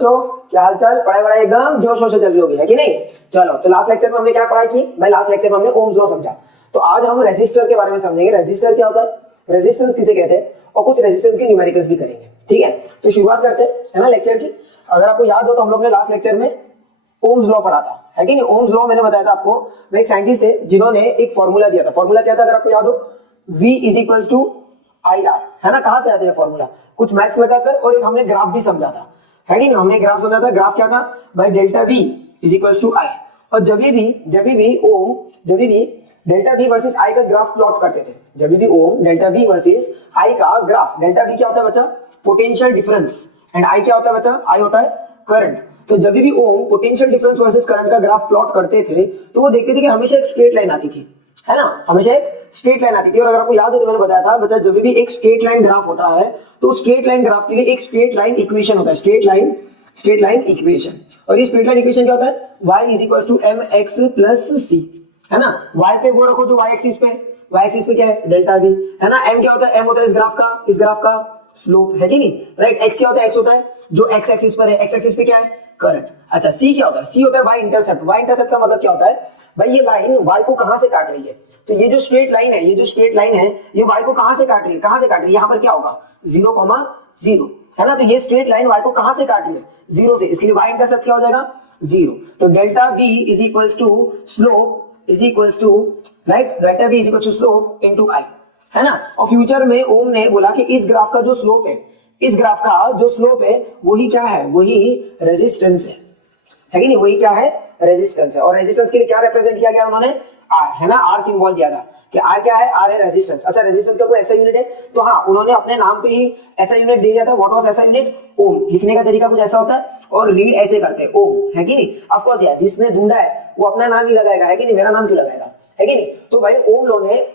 बच्चों, क्या हालचाल? पढ़ाई वढ़ाई एकदम जोर शोर से चल रही होगी, है कि नहीं? चलो, तो लास्ट लेक्चर में हमने क्या पढ़ाई की भाई? लास्ट लेक्चर में हमने ओम्स लॉ समझा। तो आज हम रेजिस्टर के बारे में समझेंगे। रेजिस्टर क्या होता है, रेजिस्टेंस किसे कहते हैं, और कुछ रेजिस्टेंस की न्यूमेरिकल्स भी करेंगे। ठीक है, तो शुरुआत करते हैं, है ना, लेक्चर की। अगर आपको याद हो तो हम लोग ने लास्ट लेक्चर में ओम्स लॉ पढ़ा था, है कि नहीं? ओम्स लॉ मैंने बताया था आपको, वो एक साइंटिस्ट थे जिन्होंने एक फॉर्मूला दिया था। फॉर्मूला क्या था अगर आपको याद हो? V is equal to I R, है ना? कहां से आता है फॉर्मूला? कुछ मैथ्स लगाकर, और एक हमने ग्राफ भी समझा था, है कि नहीं? हमने ग्राफ समझा था। ग्राफ क्या था भाई? Delta V is equal to I. और जब भी ohm delta V versus I का ग्राफ प्लॉट करते थे, जब भी ohm delta V versus I का ग्राफ, डेल्टा V क्या होता है बच्चा? पोटेंशियल डिफरेंस, एंड आई क्या होता है बच्चा? आई होता है करंट। तो जब भी ओम पोटेंशियल डिफरेंस वर्सेस करंट का ग्राफ प्लॉट करते थे, तो वो देखते थे कि हमेशा एक स्ट्रेट लाइन आती थी, है ना? हमेशा एक स्ट्रेट लाइन आती थी। और अगर आपको याद हो तो मैंने बताया था बच्चा, जब भी एक स्ट्रेट लाइन ग्राफ होता है, तो स्ट्रेट लाइन ग्राफ के लिए एक स्ट्रेट लाइन इक्वेशन होता है, स्ट्रेट लाइन इक्वेशन। और ये स्ट्रेट लाइन इक्वेशन क्या होता है? y is equal to mx plus c, है ना? y पे वो रखो जो y एक्सिस पे क्या है? डेल्टा v, है ना? m क्या होता है? m होता है इस ग्राफ का स्लोप, है कि नहीं? राइट। x क्या होता है? x होता है जो x एक्सिस पर है, x एक्सिस पे क्या है? करंट। अच्छा, c क्या होता है? c होता है y इंटरसेप्ट। y इंटरसेप्ट का मतलब क्या होता है भाई? ये लाइन y को कहां से काट रही है? तो ये जो स्ट्रेट लाइन है, ये y को कहां से काट रही है? यहां पर क्या होगा? 0,0, है ना? तो ये स्ट्रेट लाइन y को कहां से काट रही है? 0 से, इसके लिए y इंटरसेप्ट क्या हो जाएगा? 0। तो delta v is equals to slope is equals to, right, delta v is equals to slope into i, है ना? और फ्यूचर में ओम ने बोला कि इस ग्राफ का जो स्लोप है, वही क्या है? वही रेजिस्टेंस है कि नहीं? वही क्या है? रेजिस्टेंस है। और रेजिस्टेंस के लिए क्या रिप्रेजेंट किया गया उन्होंने? R, है ना? R सिंबल दिया था कि R क्या है? R है रेजिस्टेंस। अच्छा, रेजिस्टेंस का कोई ऐसा यूनिट है? तो हाँ, उन्होंने अपने नाम पे ही ऐसा यूनिट दे दिया था। व्हाट वाज ऐसा यूनिट? ओम। लिखने का तरीका कुछ ऐसा होता है, और रीड ऐसे करते हैं, ओम, है कि नहीं? ऑफ कोर्स यार, जिसने ढूंढा है वो अपना नाम ही लगाएगा, है कि नहीं? मेरा नाम क्यों लगाएगा, है कि नहीं? तो भाई ओम लॉ ने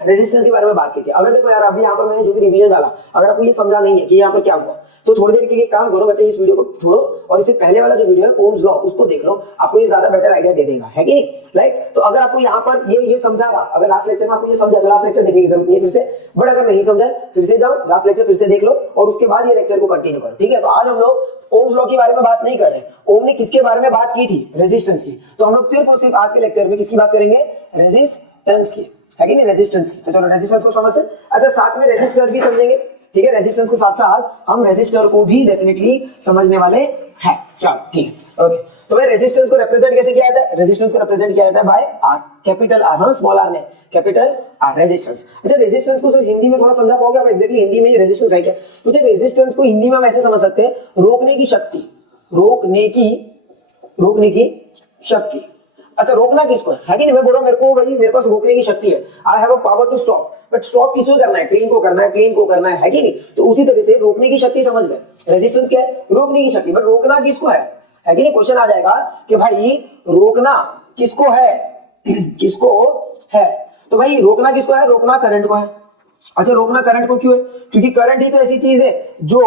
रेजिस्टेंस के बारे में बात की थी। अगर देखो यार, अभी यहाँ पर मैंने जो भी रिवीजन डाला, अगर आपको ये समझा नहीं है कि यहाँ पर क्या हुआ, तो थोड़ी देर के लिए काम करो बच्चे, इस वीडियो को छोड़ो और इससे पहले वाला जो वीडियो है ओम्स लॉ, उसको देख लो। आपको ये ज्यादा बेटर आइडिया दे देगा, है कि नहीं? राइट। तो अगर आपको यहाँ पर ये समझा था, अगर लास्ट लेक्चर में आपको ये समझा, तो लास्ट लेक्चर देखने की जरूरत नहीं है फिर से। बट अगर नहीं समझा, फिर से जाओ लास्ट लेक्चर फिर से देख लो, और उसके बाद ये लेक्चर को कंटिन्यू करो। ठीक है? तो आज हम लोग ओम्स लॉ के बारे में बात नहीं कर रहे। ओम ने किसके बारे में बात की थी? रेजिस्टेंस की। तो हम लोग सिर्फ और सिर्फ आज के लेक्चर में किसकी बात करेंगे? रेजिस्टेंस की, है कि नहीं? रेजिस्टेंस की। तो चलो रेजिस्टेंस को समझते हैं। अच्छा, साथ में रेजिस्टर भी समझेंगे, ठीक है? रेजिस्टेंस के साथ साथ हम रेजिस्टर को भी डेफिनेटली समझने वाले हैं। चलो ठीक है, ओके। तो भाई रेजिस्टेंस को रिप्रेजेंट कैसे किया जाता है? रेजिस्टेंस को रिप्रेजेंट किया जाता है बाय आर, कैपिटल आर, हाँ, स्मॉल आर ने, कैपिटल आर, रेजिस्टेंस। अच्छा, रेजिस्टेंस को सिर्फ हिंदी में थोड़ा समझा पाओगे आप? एग्जैक्टली हिंदी में रेजिस्टेंस है क्या? तो रेजिस्टेंस को हिंदी में हम ऐसे समझ सकते हैं, रोकने की शक्ति, रोकने की शक्ति। अच्छा, रोकना किसको है कि नहीं? मैं बोल रहा हूं मेरे पास रोकने की शक्ति है, I have a power to stop, but stop किसको करना है? ट्रेन को करना है, प्लेन को करना है कि नहीं? तो उसी तरह से रोकने की शक्ति समझ गए। रेजिस्टेंस क्या है? रोकने की शक्ति। बट रोकना किसको है कि नहीं? क्वेश्चन आ जाएगा कि भाई रोकना किसको है? किसको है? तो भाई रोकना किसको है? रोकना करंट को है। अच्छा, रोकना करंट को क्यों है? क्योंकि करंट ही तो ऐसी चीज है जो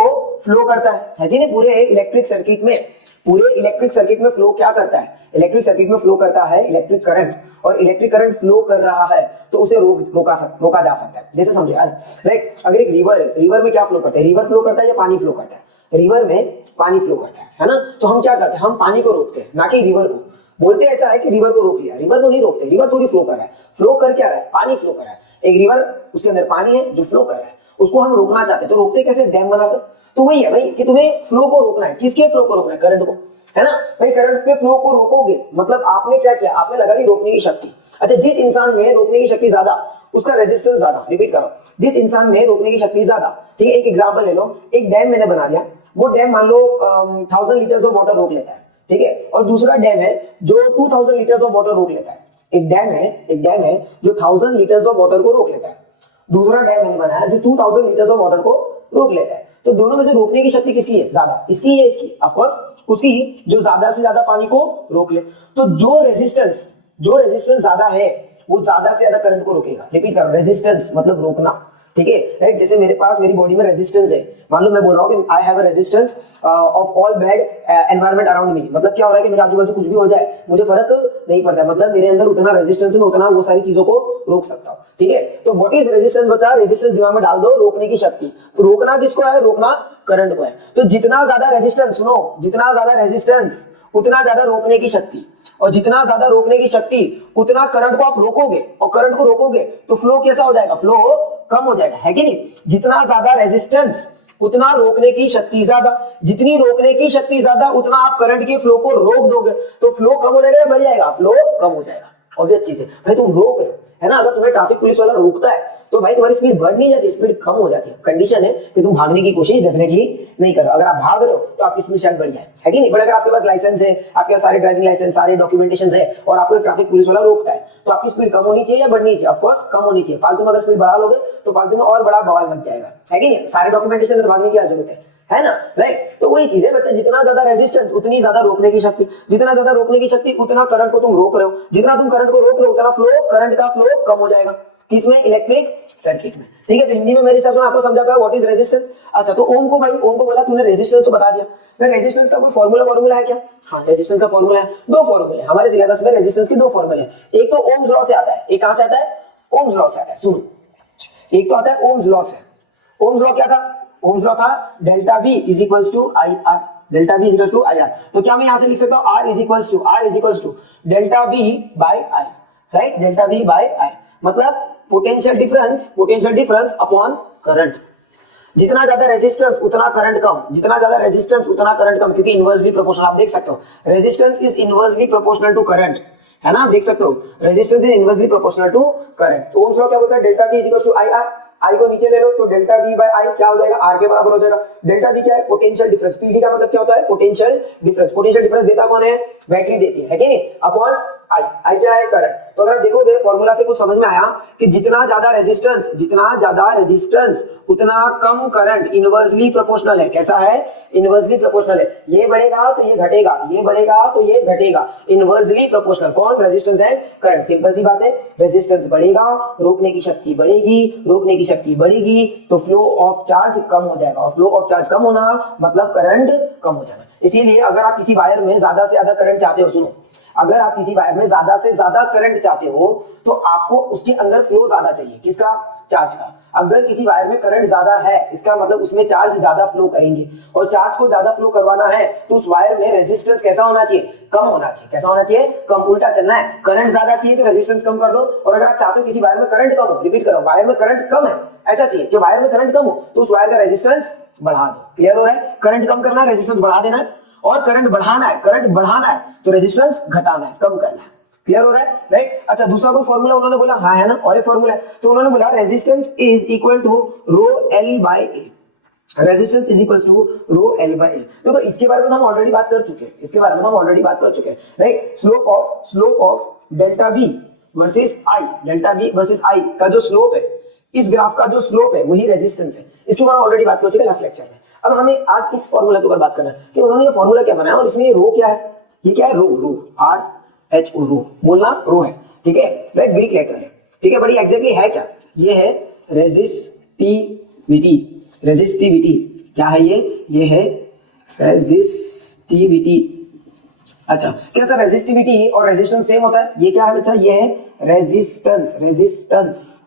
फ्लो करता है कि नहीं? पूरे इलेक्ट्रिक सर्किट में फ्लो क्या करता है? इलेक्ट्रिक सर्किट में फ्लो करता है इलेक्ट्रिक करंट, और इलेक्ट्रिक करंट फ्लो कर रहा है तो उसे रोका जा सकता है। जैसे समझो यार, राइट, अगर एक रिवर में क्या फ्लो करता है? रिवर फ्लो करता है या पानी फ्लो करता है? रिवर में पानी फ्लो करता है ना? तो हम क्या करते हैं? हम पानी को रोकते हैं, ना कि रिवर को। बोलते ऐसा है कि रिवर को रोक लिया, रिवर को नहीं रोकते। रिवर थोड़ी फ्लो कर रहा है, फ्लो कर क्या रहा है? पानी फ्लो कर रहा है। एक रिवर, उसके अंदर पानी है जो फ्लो कर रहा है, उसको हम रोकना चाहते हैं। तो रोकते कैसे? डैम बनाकर। तो वही है भाई कि तुम्हें फ्लो को रोकना है। किसके फ्लो को रोकना है? करंट को, है ना? भाई करंट के फ्लो को रोकोगे मतलब आपने क्या किया? आपने लगा दी रोकने की शक्ति। अच्छा, जिस इंसान में रोकने की शक्ति ज्यादा, उसका रेजिस्टेंस ज्यादा। रिपीट करो, जिस इंसान में रोकने की शक्ति ज्यादा, ठीक है? एक एग्जांपल ले लो, एक डैम मैंने बना दिया, वो डैम मान लो 1000 लीटर्स ऑफ वाटर रोक लेता है, ठीक है? और दूसरा डैम है जो 2000 लीटर्स ऑफ वाटर रोक लेता है। एक डैम है जो 1000 लीटर्स ऑफ वाटर को रोक लेता है। दूसरा डैम मैंने बनाया जो 2000 लीटर्स ऑफ वाटर को रोक लेता है। तो दोनों में से रोकने की शक्ति किसकी है ज्यादा? इसकी या इसकी? ऑफ कोर्स उसकी, जो ज्यादा से ज्यादा पानी को रोक ले। तो जो रेजिस्टेंस ज्यादा है वो ज्यादा से ज्यादा करंट को रोकेगा। रिपीट करो, रेजिस्टेंस मतलब रोकना, ठीक है? राइट। जैसे मेरे पास मेरी बॉडी में रेजिस्टेंस है, मान लो मैं बोल रहा हूँ कि आई have a resistance of all bad environment around me. मतलब क्या हो रहा है कि मेरे आजू बाजू कुछ भी हो जाए मुझे फर्क नहीं पड़ता है। मतलब मेरे अंदर उतना रेजिस्टेंस है, मैं उतना वो सारी चीजों को रोक सकता हूँ, ठीक है? तो व्हाट इज रेजिस्टेंस बचा? रेजिस्टेंस दिमाग में डाल दो, रोकने की शक्ति। रोकना किसको है? रोकना करंट को है। तो जितना ज्यादा रेजिस्टेंस, सुनो, जितना ज्यादा रेजिस्टेंस उतना ज्यादा रोकने की शक्ति, और जितना ज्यादा रोकने की शक्ति उतना करंट को आप रोकोगे, और करंट को रोकोगे तो फ्लो कैसा हो जाएगा, फ्लो कम हो जाएगा, है कि नहीं। जितना ज्यादा रेजिस्टेंस उतना रोकने की शक्ति ज्यादा, जितनी रोकने की शक्ति ज्यादा उतना आप करंट के फ्लो को रोक दोगे, तो फ्लो कम हो जाएगा या बढ़ जाएगा, फ्लो कम हो जाएगा। ऑब्वियस चीज है भाई, तुम रोक रहे हो, है ना। अगर तुम्हें ट्रैफिक पुलिस वाला रोकता है तो भाई तुम्हारी स्पीड बढ़ नहीं जाती, स्पीड कम हो जाती है। कंडीशन है कि तुम भागने की कोशिश डेफिनेटली नहीं करो। अगर आप भाग रहे हो तो आपकी स्पीड शायद बढ़ जाए, है कि नहीं। बट अगर आपके पास लाइसेंस है, आपके पास सारे ड्राइविंग लाइसेंस, सारे डॉक्यूमेंटेशन है, और आपको ट्रैफिक पुलिस वाला रोकता है, तो आपकी स्पीड कम होनी चाहिए या बढ़नी चाहिए, ऑफकोर्स कम होनी चाहिए। फालतू में अगर स्पीड बढ़ा लोगे तो फालतू में और बड़ा बवाल मच जाएगा, है कि नहीं। सारे डॉक्यूमेंटेशन में तो भागने की जरूरत है ना, राइट। तो वही चीज है बच्चा, जितना ज्यादा रेजिस्टेंस उतनी ज्यादा रोकने की शक्ति, जितना ज्यादा रोकने की शक्ति उतना करंट को तुम रोक रहे हो, जितना तुम करंट को रोक रहे हो उतना फ्लो, करंट का फ्लो कम हो जाएगा। किसमें, इलेक्ट्रिक सर्किट में, ठीक है। तो हिंदी में मेरे हिसाब से आपको समझा पाया व्हाट इज रेजिस्टेंस। अच्छा, तो ओम को भाई, ओम को बोला तूने रेजिस्टेंस तो बता दिया, मैं रेजिस्टेंस का कोई फॉर्मूला है क्या। हाँ, रेजिस्टेंस का फॉर्मूला है, दो फॉर्मूले हमारे सिलेबस में रेजिस्टेंस के, दो फॉर्मूले हैं। एक तो ओम्स लॉ से आता है, एक कहां से आता है, ओम्स लॉ से आता है। सुनो, एक तो आता है ओम्स लॉ से। ओम्स लॉ क्या था, ओम्स लॉ था delta V is equals to I R, delta V is equals to I R. तो क्या मैं यहां से लिख सकता हूं R is equals to delta V by I, right, delta V by I, मतलब पोटेंशियल डिफरेंस अपॉन करंट। जितना ज्यादा रेजिस्टेंस उतना करंट कम, जितना ज्यादा रेजिस्टेंस उतना करंट कम, क्योंकि इनवर्सली प्रोपोर्शनल, आप देख सकते हो resistance is inversely proportional to current, है ना, आप देख सकते हो resistance is inversely proportional to current. तो ओम्स लॉ क्या बोलता है, delta V is equals to I R, I को नीचे ले लो तो डेल्टा V बाय आई क्या हो जाएगा, आर के बराबर हो जाएगा। डेल्टा V क्या है, पोटेंशियल डिफरेंस, पीडी का मतलब क्या होता है, पोटेंशियल डिफरेंस। पोटेंशियल डिफरेंस देता कौन है, बैटरी देती है कि नहीं, अपॉन आई, आई क्या है, करंट। तो अगर देखोगे फॉर्मूला से कुछ समझ में आया कि जितना ज्यादा रेजिस्टेंस उतना कम करंट, इनवर्सली प्रोपोर्शनल है। कैसा है, इनवर्सली प्रोपोर्शनल है। ये बढ़ेगा तो ये घटेगा, ये बढ़ेगा तो ये घटेगा, इनवर्सली प्रोपोर्शनल। कौन, रेजिस्टेंस एंड करंट। सिंपल सी बात है, रेजिस्टेंस बढ़ेगा, रोकने की शक्ति बढ़ेगी, रोकने की शक्ति बढ़ेगी तो फ्लो ऑफ चार्ज कम हो जाएगा, और फ्लो ऑफ चार्ज कम होना मतलब करंट कम हो जाना। इसीलिए अगर आप किसी वायर में ज्यादा से ज्यादा करंट चाहते हो, सुनो, अगर आप किसी वायर में ज्यादा से ज्यादा करंट चाहते हो तो आपको उसके अंदर फ्लो ज्यादा चाहिए, किसका, चार्ज का। अगर किसी वायर में करंट ज्यादा है इसका मतलब उसमें चार्ज ज्यादा फ्लो करेंगे, और चार्ज को ज्यादा फ्लो करवाना है तो उस वायर में रेजिस्टेंस कैसा होना चाहिए, कम होना चाहिए। कैसा होना चाहिए, कम। उल्टा चलना है, करंट ज्यादा चाहिए तो रेजिस्टेंस कम कर दो, और अगर आप चाहते हो किसी वायर में करंट कम हो, रिपीट करो, वायर में करंट कम है ऐसा चाहिए कि वायर में करंट कम हो तो उस वायर का रेजिस्टेंस बढ़ा दो। क्लियर हो रहा है, करंट कम करना है, रेजिस्टेंस बढ़ा देना है, और करंट बढ़ाना है तो रेजिस्टेंस घटाना है, कम करना है। क्लियर हो रहा है, राइट। अच्छा, दूसरा कोई फॉर्मूला उन्होंने बोला, हाँ है ना, और एक फॉर्मूला है, तो उन्होंने बोला resistance is equal to rho L by A, resistance is equal to rho L by A. तो इसके बारे में हम ऑलरेडी बात कर चुके हैं, right. Slope of delta V versus I, delta V versus I का जो स्लोप है, इस ग्राफ का जो स्लोप है वही रेजिस्टेंस है। इसके बारे में ऑलरेडी बात कर चुके हैं लास्ट लेक्चर में। अब हमें आज इस फॉर्मूला के ऊपर बात करना है कि उन्होंने ये फॉर्मूला क्या बनाया, और इसमें ये रो क्या है, ये क्या है, रो RHO, रो बोलना, रो है, ठीक है, राइट, ग्रीक लेटर है, ठीक है। बड़ी एग्जैक्टली है क्या, ये है रेजिस्टिविटी। क्या है ये है रेजिस्टिविटी। अच्छा, क्या सर रेजिस्टिविटी और रेजिस्टेंस सेम होता है, ये क्या है बच्चा, ये है रेजिस्टेंस।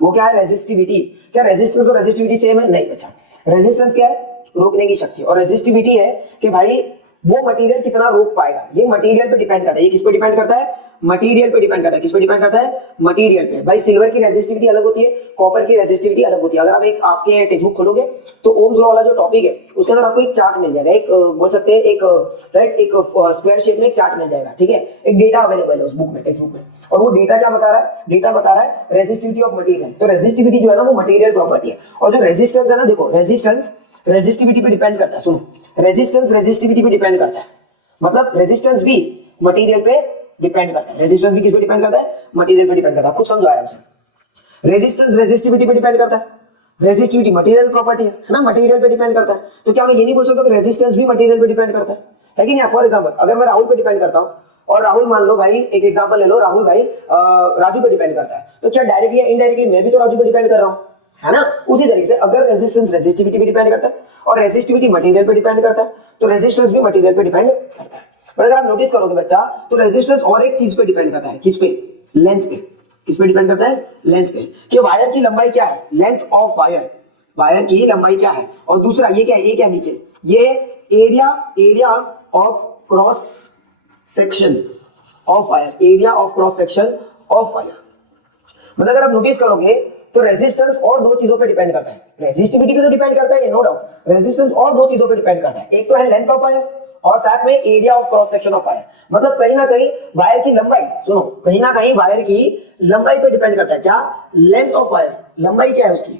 वो क्या है, रेजिस्टिविटी। क्या रेजिस्टेंस और रेजिस्टिविटी सेम है, नहीं बच्चा। रेजिस्टेंस क्या है, रोकने की शक्ति, और रेजिस्टिविटी है कि भाई वो मटेरियल कितना रोक पाएगा। ये मटेरियल पे डिपेंड करता है, ये किस पे डिपेंड करता है, मटेरियल पे डिपेंड करता है। किस पे डिपेंड करता है, मटेरियल पे। भाई सिल्वर की रेजिस्टिविटी अलग होती है, कॉपर की रेजिस्टिविटी अलग होती है। अगर आप एक आपके टेक्स्ट बुक खोलोगे तो ओम्स लॉ वाला जो टॉपिक है उसके अंदर आपको एक चार्ट मिल जाएगा, एक बोल सकते हैं एक राइट, एक स्क्वायर शेप में एक चार्ट मिल जाएगा, ठीक है। एक डेटा अवेलेबल है उस बुक में, टेक्स्ट बुक में, और वो डेटा क्या बता रहा है, डेटा बता रहा है रेजिस्टिविटी ऑफ मटेरियल। तो रेजिस्टिविटी जो है ना वो मटेरियल प्रॉपर्टी है, और जो रेजिस्टेंस है ना, देखो रेजिस्टेंस रेजिस्टिविटी पे डिपेंड करता है। सुनो, रेजिस्टेंस रेजिस्टिविटी पे डिपेंड करता है, मतलब रेजिस्टेंस भी मटेरियल पे डिपेंड करता है। रेजिस्टेंस भी किस पे डिपेंड करता है, मटेरियल पे डिपेंड करता है। खुद समझो आराम से, रेजिस्टेंस रेजिस्टिविटी पे डिपेंड करता है, रेजिस्टिविटी मटेरियल प्रॉपर्टी है ना, मटेरियल पे डिपेंड करता है। तो क्या मैं ये नहीं बोल सकता कि रेजिस्टेंस भी मटेरियल पे डिपेंड करता है कि नहीं। फॉर एग्जांपल अगर मैं राहुल पे डिपेंड करता हूं, और राहुल मान लो भाई, एक एग्जांपल ले लो, राहुल भाई राजू पे डिपेंड करता है, तो क्या डायरेक्टली या इनडायरेक्टली मैं भी तो राजू पे डिपेंड कर रहा हूं, है ना। उसी तरीके से अगर रेजिस्टेंस रेजिस्टिविटी पे डिपेंड करता है और रेजिस्टिविटी मटेरियल पे डिपेंड करता है तो रेजिस्टेंस भी मटेरियल पे डिपेंड करता है। पर अगर आप नोटिस करोगे बच्चा, तो रेजिस्टेंस और एक चीज पे डिपेंड करता है, किस पे, लेंथ पे। किस पे डिपेंड करता है, लेंथ पे, कि वायर की लंबाई क्या है, लेंथ ऑफ वायर, वायर की लंबाई क्या है, और दूसरा ये क्या है, ये क्या नीचे, ये area of cross section of wire, area of cross section of wire. मतलब अगर आप नोटिस करोगे तो रेजिस्टेंस और दो चीजों पे डिपेंड करता है, रेजिस्टिविटी भी तो डिपेंड करता है, ये नो डाउट, रेजिस्टेंस और दो चीजों पे डिपेंड करता है, एक तो है लेंथ ऑफ वायर और साथ में area of cross section of wire. मतलब कहीं ना कहीं वायर की लंबाई, सुनो, कहीं ना कहीं वायर की लंबाई पे डिपेंड करता है, क्या, लेंथ ऑफ वायर, लंबाई क्या है उसकी,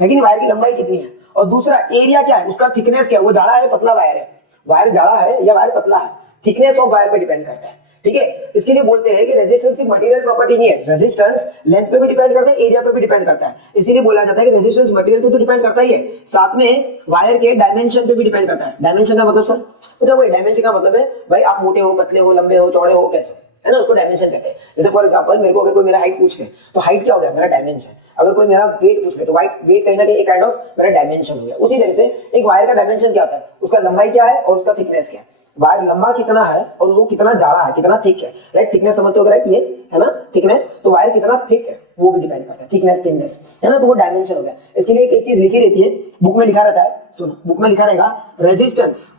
है कि नहीं, वायर की लंबाई कितनी है, और दूसरा एरिया क्या है, उसका थिकनेस क्या है, वो जाड़ा है पतला वायर है, वायर जाड़ा है या वायर पतला है, थिकनेस ऑफ वायर पे डिपेंड करता है। ठीक है, इसके लिए बोलते हैं कि रेजिस्टेंस सिर्फ मटेरियल प्रॉपर्टी नहीं है, रेजिस्टेंस लेंथ पे भी डिपेंड करता है, एरिया पे भी डिपेंड करता है, इसीलिए बोला जाता है कि रेजिस्टेंस मटेरियल पे तो डिपेंड करता ही है, साथ में वायर के डायमेंशन पे भी डिपेंड करता है। डायमेंशन का मतलब सर, अच्छा वही डायमेंशन का मतलब है भाई आप मोटे हो, पतले हो, लंबे हो, चौड़े हो, कैसे, है ना, उसको डायमेंशन कहते हैं। जैसे फॉर एग्जांपल मेरे को अगर कोई मेरा हाइट पूछ ले तो हाइट क्या हो गया, मेरा डायमेंशन। अगर कोई मेरा वेट पूछ ले तो वेट कहीं ना कहीं एक काइंड ऑफ मेरा डायमेंशन हो गया। उसी तरह से एक वायर का डायमेंशन क्या होता है, उसका लंबाई क्या है और उसका थिकनेस क्या है, वायर लंबा कितना है और वो कितना जाड़ा है, कितना थिक है, राइट, थिकनेस समझते हो राइट, ये है ना थिकनेस, तो वायर कितना थिक है वो भी डिपेंड करता है, थिकनेस है ना, तो वो डायमेंशन हो गया। इसके लिए एक चीज लिखी रहती है, बुक में लिखा रहता है, सुनो बुक में लिखा रहेगा, resistance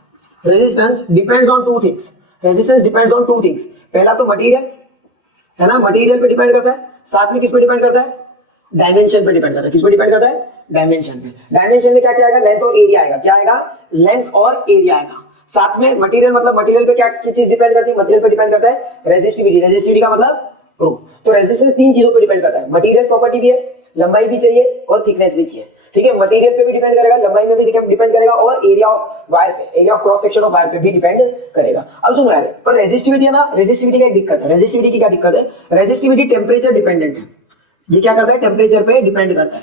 depends on two things, resistance depends on two things. पहला तो मटेरियल है ना, मटेरियल पे डिपेंड करता है, साथ में किस पे डिपेंड करता है, डायमेंशन पे डिपेंड करता है, किस पे डिपेंड करता है, डायमेंशन पे। डायमेंशन में क्या क्या आएगा, लेंथ और एरिया आएगा, क्या आएगा, लेंथ और एरिया आएगा। साथ में मटेरियल, मतलब मटेरियल पे क्या चीज डिपेंड करती है, मटेरियल पे डिपेंड करता है रेजिस्टिविटी, रेजिस्टिविटी का मतलब रो। तो रेजिस्टेंस तीन चीजों पे डिपेंड करता है, मटेरियल प्रॉपर्टी भी है, लंबाई भी चाहिए और थिकनेस भी चाहिए। ठीक है, मटेरियल पे भी डिपेंड करेगा, लंबाई में भी डिपेंड करेगा, और एरिया ऑफ वायर पे, area of cross section of wire पे भी डिपेंड करेगा। अब सुनो यार, पर रेजिस्टिविटी है ना, रेजिस्टिविटी का एक दिक्कत है, रेजिस्टिविटी की क्या दिक्कत है, रेजिस्टिविटी टेम्परेचर डिपेंडेंट है। ये क्या करता है, टेम्परेचर पे डिपेंड करता है।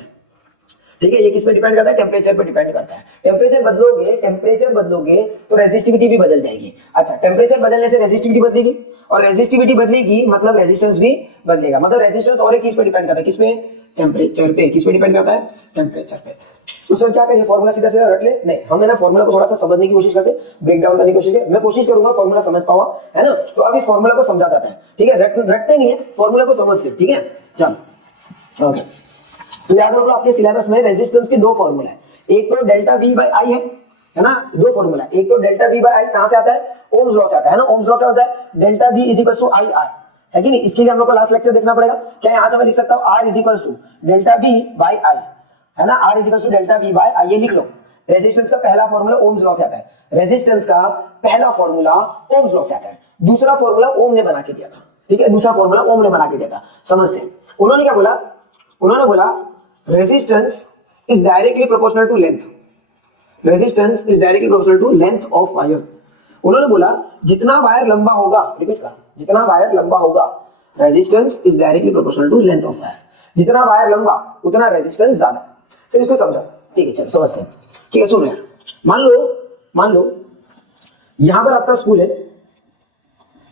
ठीक है, ये किस पे डिपेंड करता है, टेम्परेचर पे डिपेंड करता है। टेम्परेचर बदलोगे तो रेजिस्टिविटी भी बदल जाएगी। अच्छा, टेम्परेचर बदलने से रेजिस्टिविटी बदलेगी, और रेजिस्टिविटी बदलेगी मतलब रेजिस्टेंस भी बदलेगा। मतलब रेजिस्टेंस और एक चीज पे डिपेंड करता है, किस पे, टेम्परेचर पे। किस पे डिपेंड करता है, टेम्परेचर पे। तो सर क्या करें, फॉर्मूला सीधा सीधा रट ले, नहीं, हम है ना फॉर्मूला को थोड़ा सा समझने की कोशिश करते, ब्रेक डाउन करने की कोशिश करते, मैं कोशिश करूंगा फॉर्मूला समझ पाऊंगा, है ना। तो अब इस फॉर्मूला को समझा जाता है, ठीक है, रटते नहीं है, फॉर्मूला को समझते, ठीक है, चलो ओके। तो याद रखो आपके सिलेबस में रेजिस्टेंस के दो फॉर्मूला है, एक तो डेल्टा वी बाई आई है ना, दो फॉर्मूला, एक तो डेल्टा वी बाई आई कहां से आता है, ओम्स लॉ से आता है ना। ओम्स लॉ क्या होता है, delta V is equal to I R, है कि नहीं। इसके लिए हम लोग को लास्ट लेक्चर देखना पड़ेगा, क्या यहां से मैं लिख सकता हूं R is equal to delta V by I, है ना, R is equal to delta V by I, ये लिख लो। रेजिस्टेंस का पहला फॉर्मूला ओम्स लॉ से आता है, रेजिस्टेंस का पहला फॉर्मूला ओम्स लॉ से आता है, दूसरा फॉर्मूला ओम ने बना के दिया था, ठीक है, दूसरा फॉर्मूला ओम ने बना के दिया था। समझते हैं, उन्होंने क्या बोला, उन्होंने बोला resistance is directly proportional to length, resistance is directly proportional to length of wire. उन्होंने बोला जितना वायर लंबा होगा, रिपीट कर, जितना वायर लंबा होगा resistance is directly proportional to length of wire, जितना वायर लंबा उतना रेजिस्टेंस ज्यादा। चलिए इसको समझा, ठीक है, चलो समझते हैं। ठीक है, सुनो यार, मान लो यहां पर आपका स्कूल है,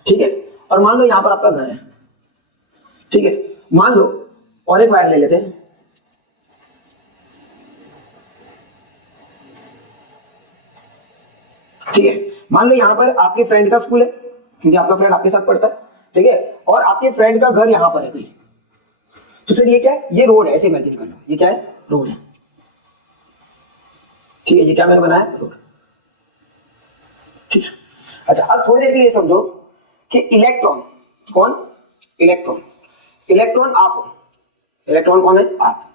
ठीक है, और मान लो यहां पर आपका घर है, ठीक है, मान लो, और एक वायर ले लेते हैं, ठीक है, मान लो यहां पर आपके फ्रेंड का स्कूल है, क्योंकि आपका फ्रेंड आपके साथ पढ़ता है, ठीक है, और आपके फ्रेंड का घर यहां पर है कहीं। तो सर ये क्या है, ये रोड है, ऐसे इमेजिन कर लो, ये क्या है, रोड है, ठीक है, ये क्या मैंने बनाया, रोड, ठीक है। अच्छा, अब थोड़ी देर के लिए समझो कि इलेक्ट्रॉन कौन, इलेक्ट्रॉन आप हो, इलेक्ट्रॉन कौन है, आप,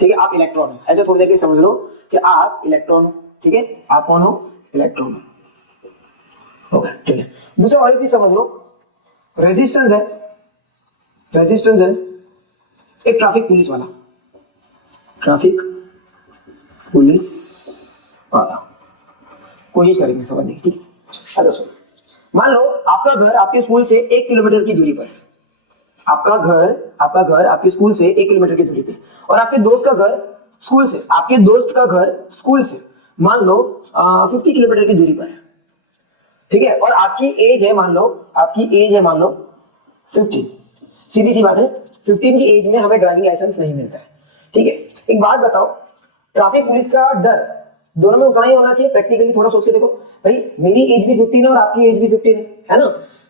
ठीक है, आप इलेक्ट्रॉन हो, ऐसे थोड़ी देर के लिए समझ लो कि आप इलेक्ट्रॉन हो, ठीक है, आप कौन हो, इलेक्ट्रॉन हो, ओके, ठीक है। दूसरा और एक चीज समझ लो, रेजिस्टेंस है एक ट्रैफिक पुलिस वाला, कोशिश करेंगे समझने की, ठीक है। अच्छा सुनो, मान लो आपका घर आपके स्कूल से 1 किलोमीटर की दूरी पर है, आपका घर आपके स्कूल से 1 किलोमीटर की दूरी पे, और आपके दोस्त का घर स्कूल से मान लो 50 किलोमीटर की दूरी पर है, ठीक है, और आपकी एज है मान लो 15। सीधी सी बात है, 15 की एज में हमें ड्राइविंग लाइसेंस नहीं मिलता है, ठीक है। एक बात बताओ, ट्रैफिक पुलिस का डर दोनों में उतना ही होना चाहिए, प्रैक्टिकली थोड़ा सोच के देखो भाई, मेरी एज भी 15 है और आपकी एज भी 15 है ना,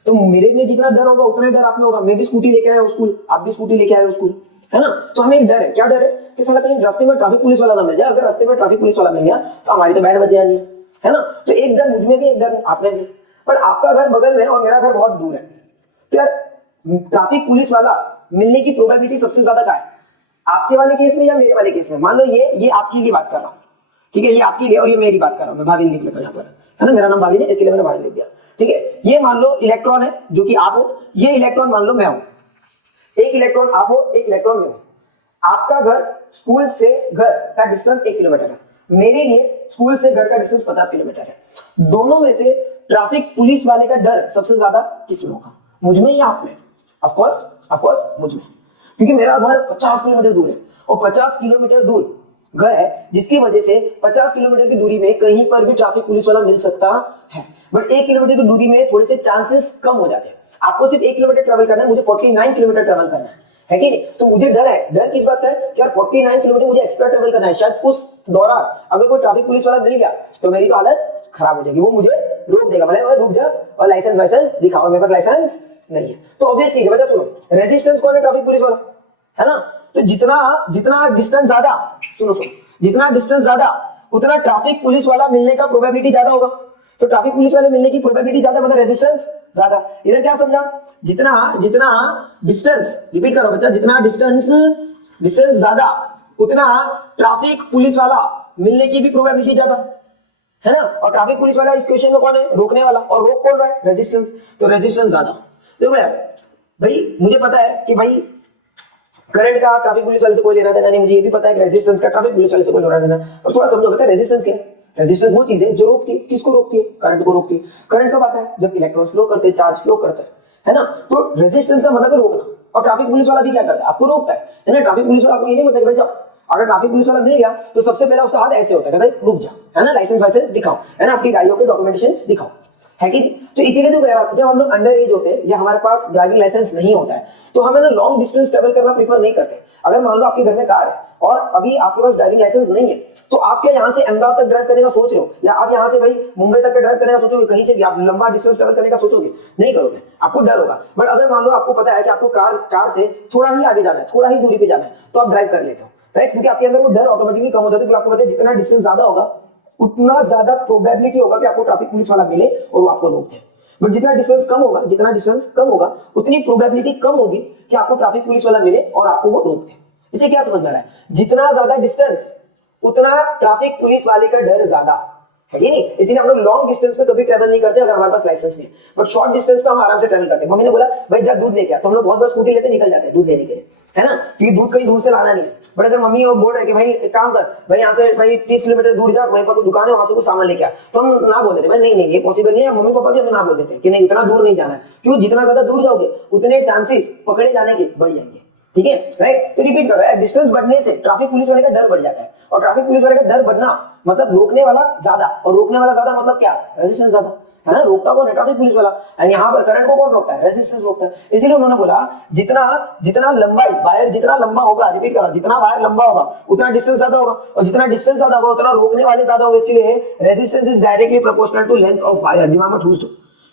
तो मेरे में जितना डर होगा उतना ही डर आप में होगा। मैं भी स्कूटी लेके आया हूं स्कूल, आप भी स्कूटी लेके आए हो स्कूल, है ना। तो हमें एक डर है, क्या डर है कि साला कहीं रास्ते में ट्रैफिक पुलिस वाला ना मिल जाए, अगर रास्ते में ट्रैफिक पुलिस वाला मिल गया तो हमारी तो बैंड बज जानी है ना। तो एक डर मुझ में भी, एक डर आप में भी। पर आपका घर बगल में और मेरा घर बहुत दूर है, तो यार ट्रैफिक पुलिस वाला मिलने की प्रोबेबिलिटी सबसे ज्यादा क्या है, आपके वाले केस में या मेरे वाले केस में। मान लो ये आपकी लिए बात कर रहा हूँ, ठीक है, ये आपके लिए और ये मेरी बात कर रहा हूँ, मैं भाविन लिख लेता हूँ यहाँ पर, है ना, मेरा नाम भाविन है इसके लिए मैंने भाविन लिख दिया, ठीक है। ये मान लो इलेक्ट्रॉन है जो कि आप हो, ये इलेक्ट्रॉन मान लो मैं हूं, एक इलेक्ट्रॉन आप हो, एक इलेक्ट्रॉन मैं हूं। आपका घर स्कूल से घर का डिस्टेंस 1 किलोमीटर है, मेरे लिए स्कूल से घर का डिस्टेंस 50 किलोमीटर है। दोनों में से ट्रैफिक पुलिस वाले का डर सबसे ज्यादा किसमें होगा, मुझ में या आप में? ऑफ कोर्स मुझ में, क्योंकि मेरा घर 50 किलोमीटर दूर है और 50 किलोमीटर दूर घर है, जिसकी वजह से 50 किलोमीटर की दूरी में कहीं पर भी ट्रैफिक पुलिस वाला मिल सकता है। बट 1 किलोमीटर की दूरी में थोड़े से चांसेस कम हो जाते हैं। आपको सिर्फ 1 किलोमीटर ट्रेवल करना है, मुझे 49 किलोमीटर ट्रेवल करना है कि नहीं। तो मुझे डर है, डर किस बात का है कि यार 49 किलोमीटर मुझे एक्स्ट्रा ट्रेवल करना है, शायद उस दौरान अगर कोई ट्रैफिक पुलिस वाला मिल गया तो मेरी तो हालत खराब हो जाएगी, वो मुझे रोक देगा, मतलब रुक जा और लाइसेंस दिखाओ, मेरे पास लाइसेंस नहीं है। तो ऑब्वियस चीज है, बच्चा सुनो, रेजिस्टेंस कौन है, ट्रैफिक पुलिस वाला, है ना। तो जितना डिस्टेंस ज्यादा, सुनो जितना डिस्टेंस ज्यादा उतना ट्रैफिक पुलिस वाला मिलने का प्रोबेबिलिटी ज्यादा होगा। तो ट्रैफिक पुलिस वाले मिलने की प्रोबेबिलिटी ज्यादा मतलब रेजिस्टेंस ज्यादा। इधर क्या समझा, जितना डिस्टेंस, रिपीट करो बच्चा, जितना डिस्टेंस ज्यादा उतना ट्रैफिक पुलिस वाला मिलने की भी प्रोबेबिलिटी ज्यादा, है ना। और ट्रैफिक पुलिस वाला इस क्वेश्चन में कौन है, रोकने वाला, और रोक कौन रहा है, रेजिस्टेंस। तो रेजिस्टेंस ज्यादा। देखो यार भाई, मुझे पता है कि भाई करंट का ट्रैफिक पुलिस वाले से कोई लेना देना नहीं, मुझे ये भी पता है कि रेजिस्टेंस का ट्रैफिक पुलिस वाले से कोई लेना देना। और थोड़ा समझो बता, रेजिस्टेंस क्या है। रेजिस्टेंस वो चीज है जो रोकती है, किसको रोकती है, करंट को रोकती है। करंट कब आता है, जब इलेक्ट्रॉन्स फ्लो करते हैं, चार्ज फ्लो करता है ना। तो रेजिस्टेंस का मतलब है रोकना, और ट्रैफिक पुलिस वाला भी क्या करता है, आपको रोकता है ना। ट्रैफिक पुलिस वाला आपको ये नहीं बताता भाई जाओ, अगर ट्रैफिक पुलिस वाला मिल गया तो सबसे पहले उसका हाथ ऐसे होता है, भाई रुक जा, है ना, लाइसेंस दिखाओ, है ना, आपकी गाड़ियों के डॉक्यूमेंटेशन दिखाओ, है कि नहीं। तो इसीलिए तो जब हम लोग अंडर एज होते हैं या हमारे पास ड्राइविंग लाइसेंस नहीं होता है तो हमें ना लॉन्ग डिस्टेंस ट्रेवल करना प्रीफर नहीं करते। अगर मान लो आपके घर में कार है और अभी आपके पास ड्राइविंग लाइसेंस नहीं है, तो आप क्या यहाँ से अहमदाबाद तक ड्राइव करने का सोच रहे हो, या आप यहाँ से भाई मुंबई तक ड्राइव करने का सोचोगे, कहीं से भी आप लंबा डिस्टेंस ट्रेवल करने का सोचोगे, नहीं करोगे, आपको डर होगा। बट अगर मान लो आपको पता है कि आपको कार से थोड़ा ही आगे जाना है, थोड़ा ही दूरी पे जाना है, तो आप ड्राइव कर लेते हो, राइट, क्योंकि आपके अंदर वो डर ऑटोमेटिकली कम हो जाता है, क्योंकि आपको पता है जितना डिस्टेंस ज्यादा होगा उतना ज्यादा प्रोबेबिलिटी होगा कि आपको ट्रैफिक पुलिस वाला मिले और वो आपको रोक दे। बट जितना डिस्टेंस कम होगा उतनी प्रोबेबिलिटी कम होगी कि आपको ट्रैफिक पुलिस वाला मिले और आपको वो रोक दे। इसे क्या समझ में आ रहा है, जितना ज्यादा डिस्टेंस उतना ट्रैफिक पुलिस वाले का डर ज्यादा, है कि नहीं। इसलिए हम लोग लॉन्ग डिस्टेंस पे कभी ट्रेवल नहीं करते अगर हमारे पास लाइसेंस नहीं है, बट शॉर्ट डिस्टेंस पे हम आराम से ट्रेवल करते हैं। मम्मी ने बोला भाई जा दूध लेके आ, तो हम लोग बहुत बार स्कूटी लेते निकल जाते हैं दूध लेने के लिए, है ना, क्योंकि दूध कहीं दूर से लाना नहीं है। बट अगर मम्मी वो बोल रहे कि भाई एक काम कर, भाई यहाँ से भाई 30 किलोमीटर दूर जा, वहीं पर कोई दुकान है वहां से कुछ सामान लेके आ, तो हम ना बोल देते भाई नहीं ये पॉसिबल नहीं है। मम्मी पापा भी हमें ना बोल देते हैं कि नहीं इतना दूर नहीं जाना है, क्यों, जितना ज्यादा दूर जाओगे उतने चांसेस पकड़े जाने के बढ़ जाएंगे, ठीक है, राइट। तो रिपीट करो, डिस्टेंस बढ़ने से ट्रैफिक पुलिस वाले का डर बढ़ जाता है, और ट्रैफिक पुलिस वाले का डर बढ़ना मतलब रोकने वाला ज्यादा, और रोकने वाला ज्यादा मतलब क्या, रेजिस्टेंस ज्यादा, है ना। रोकता कौन है, ट्रैफिक पुलिस वाला, एंड यहाँ पर करंट को कौन रोकता है, रेजिस्टेंस रोकता है। इसीलिए उन्होंने बोला जितना लंबाई वायर जितना लंबा होगा, रिपीट करो, जितना वायर लंबा होगा उतना डिस्टेंस ज्यादा होगा, और जितना डिस्टेंस ज्यादा होगा उतना रोकने वाले ज्यादा होगा। इसके लिए resistance is directly proportional to length of wire, दिमाग में ठूस दो,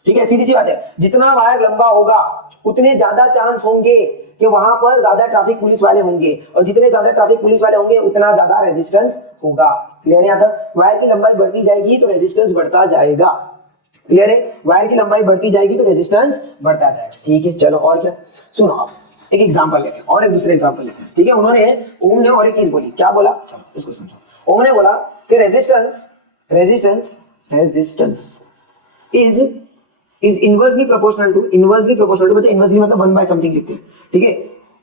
ठीक है, सीधी सी बात है। जितना वायर लंबा होगा उतने ज्यादा चांस होंगे कि वहां पर ज्यादा ट्रैफिक पुलिस वाले होंगे, और जितने ज्यादा ट्रैफिक पुलिस वाले होंगे उतना ज्यादा रेजिस्टेंस होगा। क्लियर है, यहाँ तक वायर की लंबाई बढ़ती जाएगी तो रेजिस्टेंस बढ़ता जाएगा। क्लियर है, वायर की लंबाई बढ़ती जाएगी तो रेजिस्टेंस बढ़ता जाएगा, ठीक है। चलो और क्या, सुनो आप एक एग्जांपल लेते हैं, और एक दूसरे एग्जांपल लेते हैं, ठीक है। ओम ने और एक चीज बोली, क्या बोला, चलो इसको समझो। ओम ने बोला कि resistance is inversely proportional to बच्चा, इनवर्सली मतलब 1 by something लिखते हैं, ठीक है,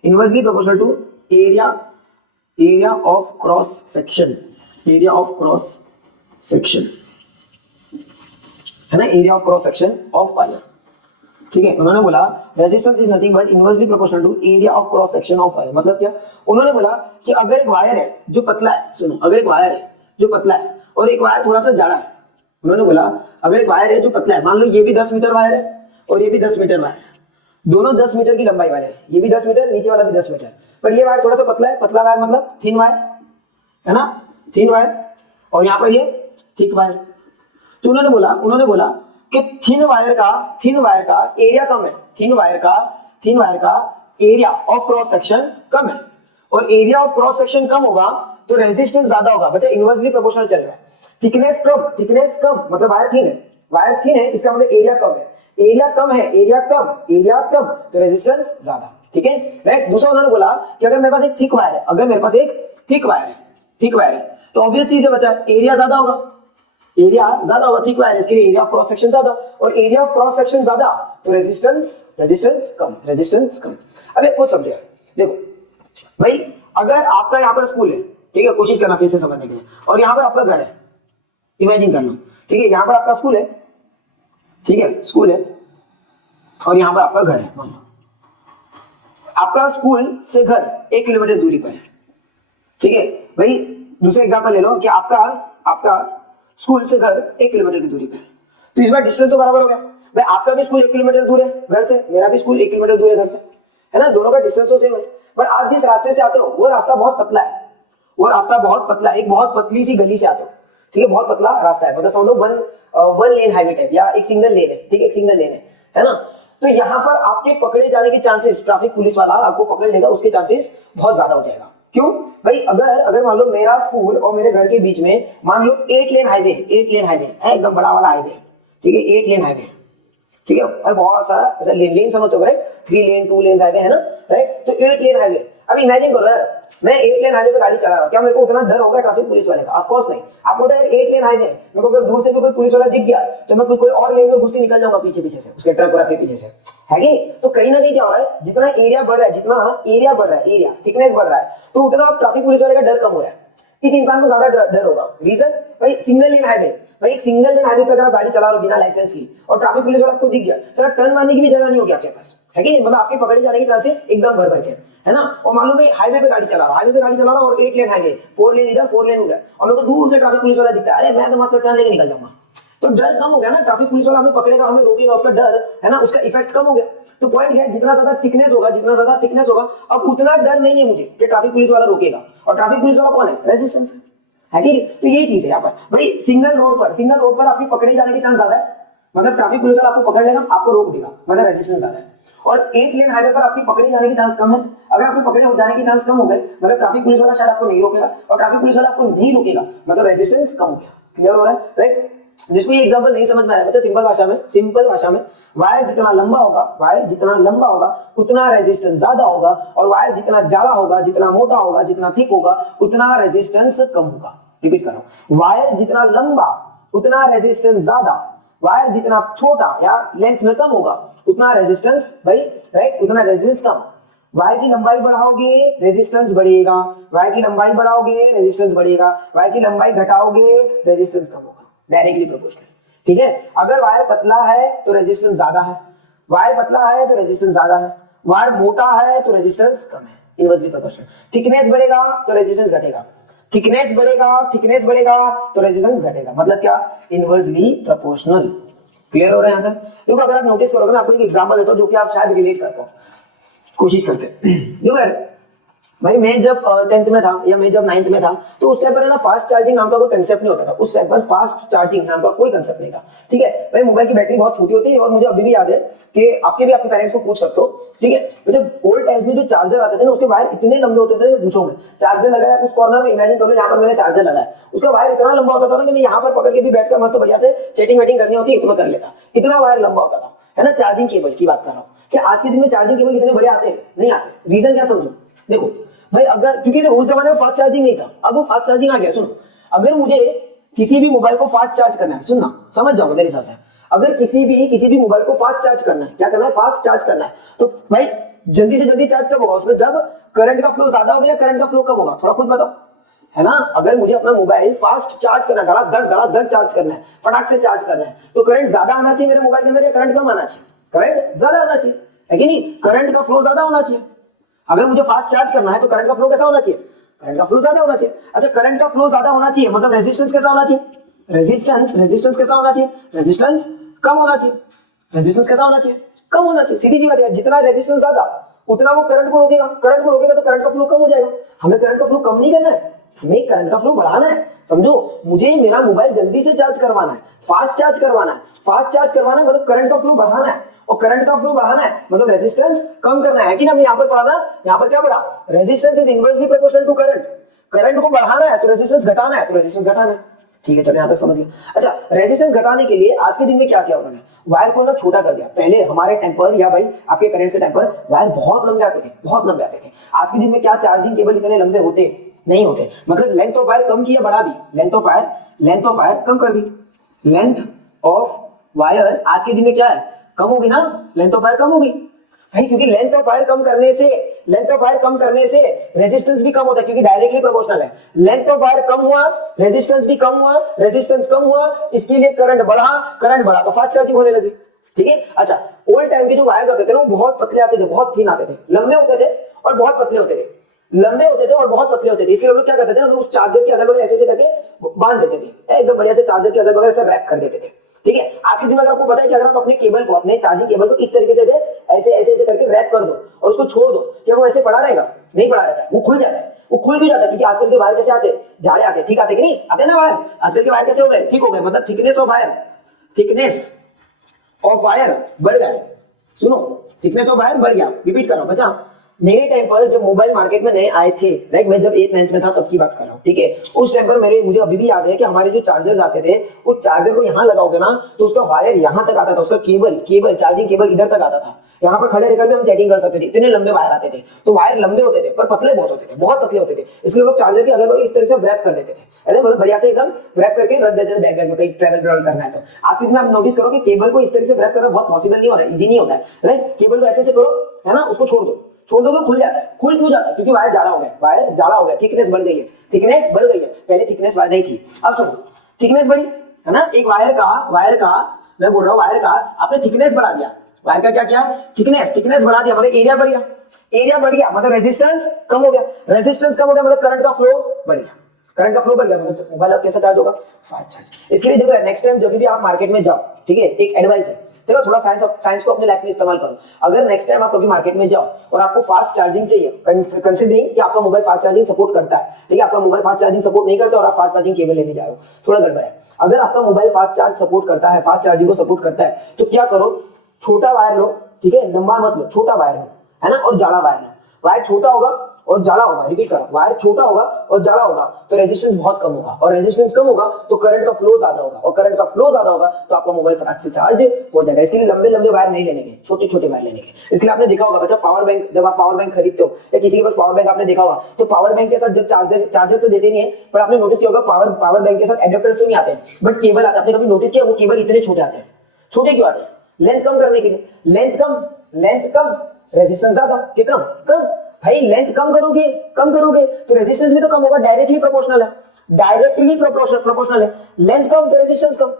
inversely proportional to area of cross section, है ना, area of cross section of wire, ठीक है। उन्होंने बोला resistance is nothing but inversely proportional to area of cross section of wire. मतलब क्या, उन्होंने बोला कि अगर एक वायर है जो पतला है, सुनो, अगर एक वायर है जो पतला है और एक वायर थोड़ा सा जाड़ा है, उन्होंने बोला अगर एक वायर है जो पतला है, मान लो ये भी 10 मीटर वायर है और ये भी 10 मीटर वायर है, दोनों 10 मीटर की लंबाई वाले हैं, ये भी 10 मीटर, नीचे वाला भी 10 मीटर, पर ये वायर थोड़ा सा पतला है, पतला वायर मतलब थिन वायर, है ना, थिन वायर, और यहाँ पर ये थिक वायर। तो उन्होंने बोला कि थिन वायर का एरिया कम है, थिन वायर का एरिया ऑफ क्रॉस सेक्शन कम है, और एरिया ऑफ क्रॉस सेक्शन कम होगा तो रेजिस्टेंस ज्यादा होगा। बच्चा इनवर्सली प्रोपोर्शनल चल रहा है। थिकनेस कम मतलब वायर थिन है इसका मतलब एरिया कम है, एरिया कम तो रेजिस्टेंस ज्यादा। ठीक है राइट। दूसरा उन्होंने बोला कि अगर मेरे पास एक थिक वायर है तो ऑब्वियस चीज है बच्चा एरिया ज्यादा होगा, थिक वायर है इसके लिए एरिया ऑफ क्रॉस सेक्शन ज्यादा, और एरिया ऑफ क्रॉस सेक्शन ज्यादा तो रेजिस्टेंस कम। अब एक कुछ समझे, देखो भाई अगर आपका यहाँ पर स्कूल है, ठीक है, कोशिश करना फिर से समझने के लिए, और यहाँ पर आपका घर है, इमेजिन कर लो, ठीक है, यहाँ पर आपका स्कूल है, ठीक है, स्कूल है, और यहाँ पर आपका घर है। मान लो आपका स्कूल से घर 1 किलोमीटर दूरी पर है, ठीक है भाई। दूसरा एग्जांपल ले लो कि आपका स्कूल से घर 1 किलोमीटर की दूरी पर है, तो इस बार डिस्टेंस तो बराबर हो गया भाई। आपका भी स्कूल 1 किलोमीटर दूर है घर से, मेरा भी स्कूल 1 किलोमीटर दूर है घर से, है ना, दोनों का डिस्टेंस तो सेम है। बट आप जिस रास्ते से आते हो वो रास्ता बहुत पतला है, एक बहुत पतली सी गली से आते हो, ठीक है, बहुत पतला रास्ता है, मतलब समझो वन लेन हाईवे टाइप या एक सिंगल लेन है, ठीक है, एक सिंगल लेन है ना। तो यहाँ पर आपके पकड़े जाने के चांसेस, ट्रैफिक पुलिस वाला आपको पकड़ लेगा उसके चांसेस बहुत ज्यादा हो जाएगा। क्यों भाई, अगर मान लो मेरा स्कूल और मेरे घर के बीच में मान लो 8 लेन हाईवे है, एकदम बड़ा वाला हाईवे, ठीक है, 8 लेन हाईवे, ठीक है भाई, बहुत सारा ऐसा लेन समझ हो, राइट, 3 लेन 2 लेन हाईवे है ना, राइट, तो 8 लेन हाईवे। अब इमेजिन करो यार, मैं 8 लेन हाईवे पे गाड़ी चला रहा हूँ, क्या मेरे को उतना डर होगा ट्रैफिक पुलिस वाले का? ऑफ कोर्स नहीं। आपको पता है 8 लेन हाईवे, मेरे को अगर दूर से भी कोई पुलिस वाला दिख गया तो मैं कोई और लेन में घुस के निकल जाऊंगा पीछे से, उसके ट्रक के पीछे से, है कि? तो कहीं ना कहीं क्या हो रहा है, जितना एरिया बढ़ रहा है, एरिया थिकनेस बढ़ रहा है, तो उतना ट्रैफिक पुलिस वाले का डर कम हो रहा है, इस इंसान को ज्यादा डर होगा। रीजन भाई, सिंगल लेन हाईवे, भाई एक सिंगल लेन हाईवे पे अगर आप गाड़ी चला रहे हो बिना लाइसेंस की और ट्रैफिक पुलिस वाला आपको दिख गया, सर टर्न मारने की भी जगह नहीं होगी आपके पास, है कि नहीं? मतलब आपके पकड़े जाने के चांसेस एकदम भर के, है ना। और मान लो मैं हाईवे पे गाड़ी चला रहा हूँ और 8 लेन हाईवे, 4 लेन इधर 4 लेन उधर, और मेरे को दूर से ट्रैफिक पुलिस वाला दिखता है, अरे मैं तो मस्त टर्न लेके निकल जाऊंगा, तो डर कम हो गया ना, ट्रैफिक पुलिस वाला हमें पकड़ेगा, हमें रोकेगा, उसका डर है ना, उसका इफेक्ट कम हो गया। तो पॉइंट है, जितना ज्यादा थिकनेस होगा अब उतना डर नहीं है मुझे कि ट्रैफिक पुलिस वाला रोकेगा। और ट्रैफिक पुलिस वाला कौन है? रेजिस्टेंस है कि? तो यही चीज है यहाँ पर भाई। सिंगल रोड पर आपके पकड़े जाने के चांस ज्यादा है, मतलब ट्रैफिक पुलिस वाला आपको पकड़ लेगा, आपको रोक देगा, मतलब रेजिस्टेंस ज्यादा है। और 8 लेन हाईवे पर आपकी पकड़े जाने के चांस कम है, अगर आपके पकड़े जाने के चांस कम हो गए, मतलब ट्रैफिक पुलिस वाला शायद आपको नहीं रोकेगा, और ट्रैफिक पुलिस वाला आपको नहीं रोकेगा, मतलब रेजिस्टेंस कम हो गया। क्लियर हो रहा है, राइट? जिसको ये एग्जांपल नहीं समझ में आया, मतलब सिंपल भाषा में वायर जितना लंबा होगा उतना रेजिस्टेंस ज्यादा होगा, और वायर जितना ज्यादा होगा, जितना मोटा होगा, जितना थिक होगा, उतना रेजिस्टेंस कम होगा। रिपीट कर रहा हूं, वायर जितना लंबा उतना रेजिस्टेंस ज्यादा, वायर जितना छोटा या लेंथ में कम होगा उतना रेजिस्टेंस भाई, राइट, उतना रेजिस्टेंस कम। वायर की लंबाई बढ़ाओगे रेजिस्टेंस बढ़ेगा, वायर की लंबाई बढ़ाओगे रेजिस्टेंस बढ़ेगा, वायर की लंबाई घटाओगे रेजिस्टेंस कम होगा, डायरेक्टली प्रोपोर्शनल। ठीक है, अगर वायर पतला है तो रेजिस्टेंस ज्यादा है, वायर पतला है तो रेजिस्टेंस ज्यादा है, वायर मोटा है तो रेजिस्टेंस कम है, इनवर्सली प्रोपोर्शनल। थिकनेस बढ़ेगा तो रेजिस्टेंस घटेगा, थिकनेस बढ़ेगा तो रेजिस्टेंस घटेगा, मतलब क्या? Inversely proportional. क्लियर हो रहा है यहां तक? देखो अगर आप नोटिस करोगे, मैं आपको एक एग्जांपल देता हूं जो कि आप शायद रिलेट कर पाओ, कोशिश करते हैं। देखो यार भाई, मैं जब 10th में था या मैं जब 9th में था, तो उस टाइम पर है ना फास्ट चार्जिंग नाम का कोई कंसेप्ट नहीं होता था, उस टाइम पर फास्ट चार्जिंग नाम का कोई कंसेप्ट नहीं था। ठीक है भाई, मोबाइल की बैटरी बहुत छोटी होती है, और मुझे अभी भी याद है कि आपके पेरेंट्स को पूछ सकते हो, ठीक है, जब ओल्ड टाइम्स में जो चार्जर आते थे ना, उसके वायर इतने लंबे होते थे, पूछोगे चार्जर लगाया उस कॉर्नर में, इमेजिन करो यहाँ पर मैंने चार्जर लगाया, उसका वायर इतना लंबा होता था ना कि मैं यहाँ पर पकड़ के भी बैठकर मस्त बढ़िया से सेटिंग वेटिंग करनी होती है तो मैं कर लेता, इतना वायर लंबा होता था, है ना। चार्जिंग केबल की बात कर रहा हूँ कि आज के दिन में चार्जिंग केबल इतने बड़े आते हैं नहीं आते। रीजन क्या समझो, देखो भाई, अगर क्योंकि उस जमाने में फास्ट चार्जिंग नहीं था, अब वो फास्ट चार्जिंग आ गया। सुनो, अगर मुझे किसी भी मोबाइल को फास्ट चार्ज करना है, सुनना समझ जाओगे मेरे हिसाब से, अगर किसी भी मोबाइल को फास्ट चार्ज करना है, क्या करना है? फास्ट चार्ज करना है, तो भाई जल्दी से जल्दी चार्ज कब होगा? उसमें जब करंट का फ्लो ज्यादा होगा या करंट का फ्लो कम होगा? थोड़ा खुद बताओ, है ना। अगर मुझे अपना मोबाइल फास्ट चार्ज करना है, धड़ाधड़ चार्ज करना है, फटाक से चार्ज करना है, तो करंट ज्यादा आना चाहिए मेरे मोबाइल के अंदर या करंट कम आना चाहिए? करंट ज्यादा आना चाहिए, है कि नहीं? करंट का फ्लो ज्यादा होना चाहिए। अगर मुझे फास्ट चार्ज करना है तो करंट का फ्लो कैसा होना चाहिए? करंट का फ्लो ज्यादा होना चाहिए। अच्छा, करंट का फ्लो ज्यादा होना चाहिए, मतलब रेजिस्टेंस कैसा होना चाहिए? रेजिस्टेंस कैसा होना चाहिए? रेजिस्टेंस कम होना चाहिए। रेजिस्टेंस कैसा होना चाहिए? कम होना चाहिए। सीधी सी बात है, जितना रेजिस्टेंस ज्यादा उतना वो करंट को रोकेगा, करंट को रोकेगा तो करंट का फ्लो कम हो जाएगा। हमें करंट का फ्लो कम नहीं करना है, हमें करंट का फ्लो बढ़ाना है। समझो, मुझे मेरा मोबाइल जल्दी से चार्ज करवाना है, फास्ट चार्ज करवाना है, फास्ट चार्ज करवाना है मतलब करंट का फ्लो बढ़ाना है, और करंट का फ्लो बढ़ाना है मतलब रेजिस्टेंस कम करना है कि ना। हमने यहाँ पर पढ़ा था, यहाँ पर क्या पढ़ा, resistance is inversely proportional to current. Current को बढ़ाना है तो रेजिस्टेंस घटाना है, तो रेजिस्टेंस घटाना है। ठीक है, चलो यहां तक समझ गए। अच्छा, रेजिस्टेंस घटाने के लिए आज के दिन में क्या किया उन्होंने, वायर को ना छोटा कर दिया। पहले हमारे टाइम पर या भाई आपके पेरेंट्स के टाइम पर वायर बहुत लंबे आते थे, बहुत लंबे आते थे। आज के दिन में क्या चार्जिंग केबल इतने लंबे होते नहीं होते, मतलब लेंथ ऑफ वायर कम की या बढ़ा दी, लेंथ ऑफ वायर कम कर दी। लेंथ ऑफ वायर आज के दिन में क्या है, कम होगी ना, लेंथ ऑफ वायर कम होगी भाई, क्योंकि लेंथ ऑफ वायर कम करने से रेजिस्टेंस भी कम होता है, क्योंकि डायरेक्टली प्रोपोर्शनल है। लेंथ ऑफ वायर कम हुआ, रेजिस्टेंस भी कम हुआ, रेजिस्टेंस कम हुआ, इसके लिए करंट बढ़ा तो फास्ट चार्जिंग होने लगी। ठीक है। अच्छा, ओल्ड टाइम के जो वायर्स होते थे ना, वो बहुत पतले आते थे, बहुत थिन आते थे, लंबे होते थे और बहुत पतले होते थे, इसलिए हम लोग क्या करते थे, हम लोग उस चार्जर के अगल बगल ऐसे करके बांध देते थे, एकदम बढ़िया से चार्जर के अगल बगल ऐसे रैप कर देते थे। ठीक है। आज के दिन अगर आपको पता है कि अगर आप अपने केबल को, अपने चार्जिंग केबल को इस तरीके से ऐसे करके रैप कर दो और उसको छोड़ दो, क्या वो ऐसे पड़ा रहेगा? नहीं पड़ा रहता है, वो खुल जाता है। वो खुल क्यों जाता है? क्योंकि आजकल के वायर कैसे आते हैं, जाड़े आते हैं, ठीक आते कि नहीं आते ना वायर। आजकल के वायर कैसे हो गए, ठीक हो गए, मतलब थिकनेस ऑफ वायर बढ़ गया। सुनो, थिकनेस ऑफ वायर बढ़ गया। रिपीट कर रहा हूं बच्चा, मेरे टाइम पर जब मोबाइल मार्केट में नए आए थे, राइट, मैं जब 8th 9th में था तब की बात कर रहा हूँ। ठीक है। उस टाइम पर मुझे अभी भी याद है कि हमारे जो चार्जर्स आते थे, उस चार्जर को यहाँ लगाओगे ना तो उसका वायर यहाँ तक आता था, उसका केबल चार्जिंग केबल इधर तक आता था। यहाँ पर खड़े रहकर भी हम चैटिंग कर सकते थे, इतने लंबे वायर आते थे। तो वायर लंबे होते थे पर पतले बहुत होते थे, बहुत पतले होते थे, इसलिए लोग चार्जर के अगल बगल इस तरह से रैप कर देते थे, ऐसे मतलब बढ़िया से एकदम रैप करके रख देते थे बैग में, कहीं ट्रैवल करना है तो। आज के दिन आप नोटिस करो कि केबल को इस तरह से रैप करना बहुत पॉसिबल नहीं हो रहा है, इजी नहीं होता है, राइट। केबल को ऐसे करो, है ना, उसको छोड़ दो, खुल जाता है। खुल क्यों जाता है? क्योंकि वायर जाड़ा हो गया, थिकनेस बढ़ गई है, पहले थिकनेस वायर नहीं थी, अब सुनो, थिकनेस बढ़ी है ना। एक वायर का मैं बोल रहा हूँ, वायर का आपने थिकनेस बढ़ा दिया, वायर का क्या किया, थिकनेस बढ़ा दिया, मतलब एरिया बढ़ गया मतलब रेजिस्टेंस कम हो गया, मतलब करंट का फ्लो बढ़ गया, मतलब मोबाइल अब कैसा चार्ज होगा, फास्ट चार्ज। इसके लिए देखो, नेक्स्ट टाइम जब भी आप मार्केट में जाओ, ठीक है, एक एडवाइस है, देखो थोड़ा साइंस को अपने लाइफ में इस्तेमाल करो। अगर नेक्स्ट टाइम आप कभी मार्केट में जाओ और आपको फास्ट चार्जिंग चाहिए, कंसीडरिंग कि आपका मोबाइल फास्ट चार्जिंग सपोर्ट करता है, ठीक है, आपका मोबाइल फास्ट चार्जिंग सपोर्ट नहीं करता और आप फास्ट चार्जिंग केबल लेने जा रहे हो, थोड़ा गड़बड़ है। अगर आपका मोबाइल फास्ट चार्ज सपोर्ट करता है, फास्ट चार्जिंग को सपोर्ट करता है, तो क्या करो, छोटा वायर लो, ठीक है, लंबा मत लो, छोटा वायर लो, है ना, और जाड़ा वायर लो। वायर छोटा होगा और जाड़ा होगा, रिपीट करो, वायर छोटा होगा और जाड़ा होगा तो रेजिस्टेंस बहुत कम होगा, और रेजिस्टेंस कम होगा तो करंट का फ्लो ज्यादा होगा, और करंट का फ्लो ज्यादा होगा तो आपका मोबाइल फटाक से चार्ज हो जाएगा। इसके लिए लंबे वायर नहीं लेने के, छोटे वायर लेने के। इसलिए आपने देखा होगा बच्चा, पावर बैंक, जब आप पावर बैंक खरीदते हो या किसी के पास पावर बैंक आपने देखा होगा, तो पावर बैंक के साथ जब चार्जर तो देते नहीं है, पर आपने नोटिस किया होगा पावर बैंक के साथ एडेप्टर्स तो नहीं आते हैं, बट केबल आता है। आपने कभी नोटिस किया वो केबल इतने छोटे आते हैं? छोटे क्यों आते हैं? लेंथ कम करने के लिए। लेंथ कम, रेजिस्टेंस ज्यादा के कम भाई, लेंथ कम करोगे तो रेजिस्टेंस भी तो कम होगा, डायरेक्टली प्रोपोर्शनल है, लेंथ कम तो रेजिस्टेंस कम,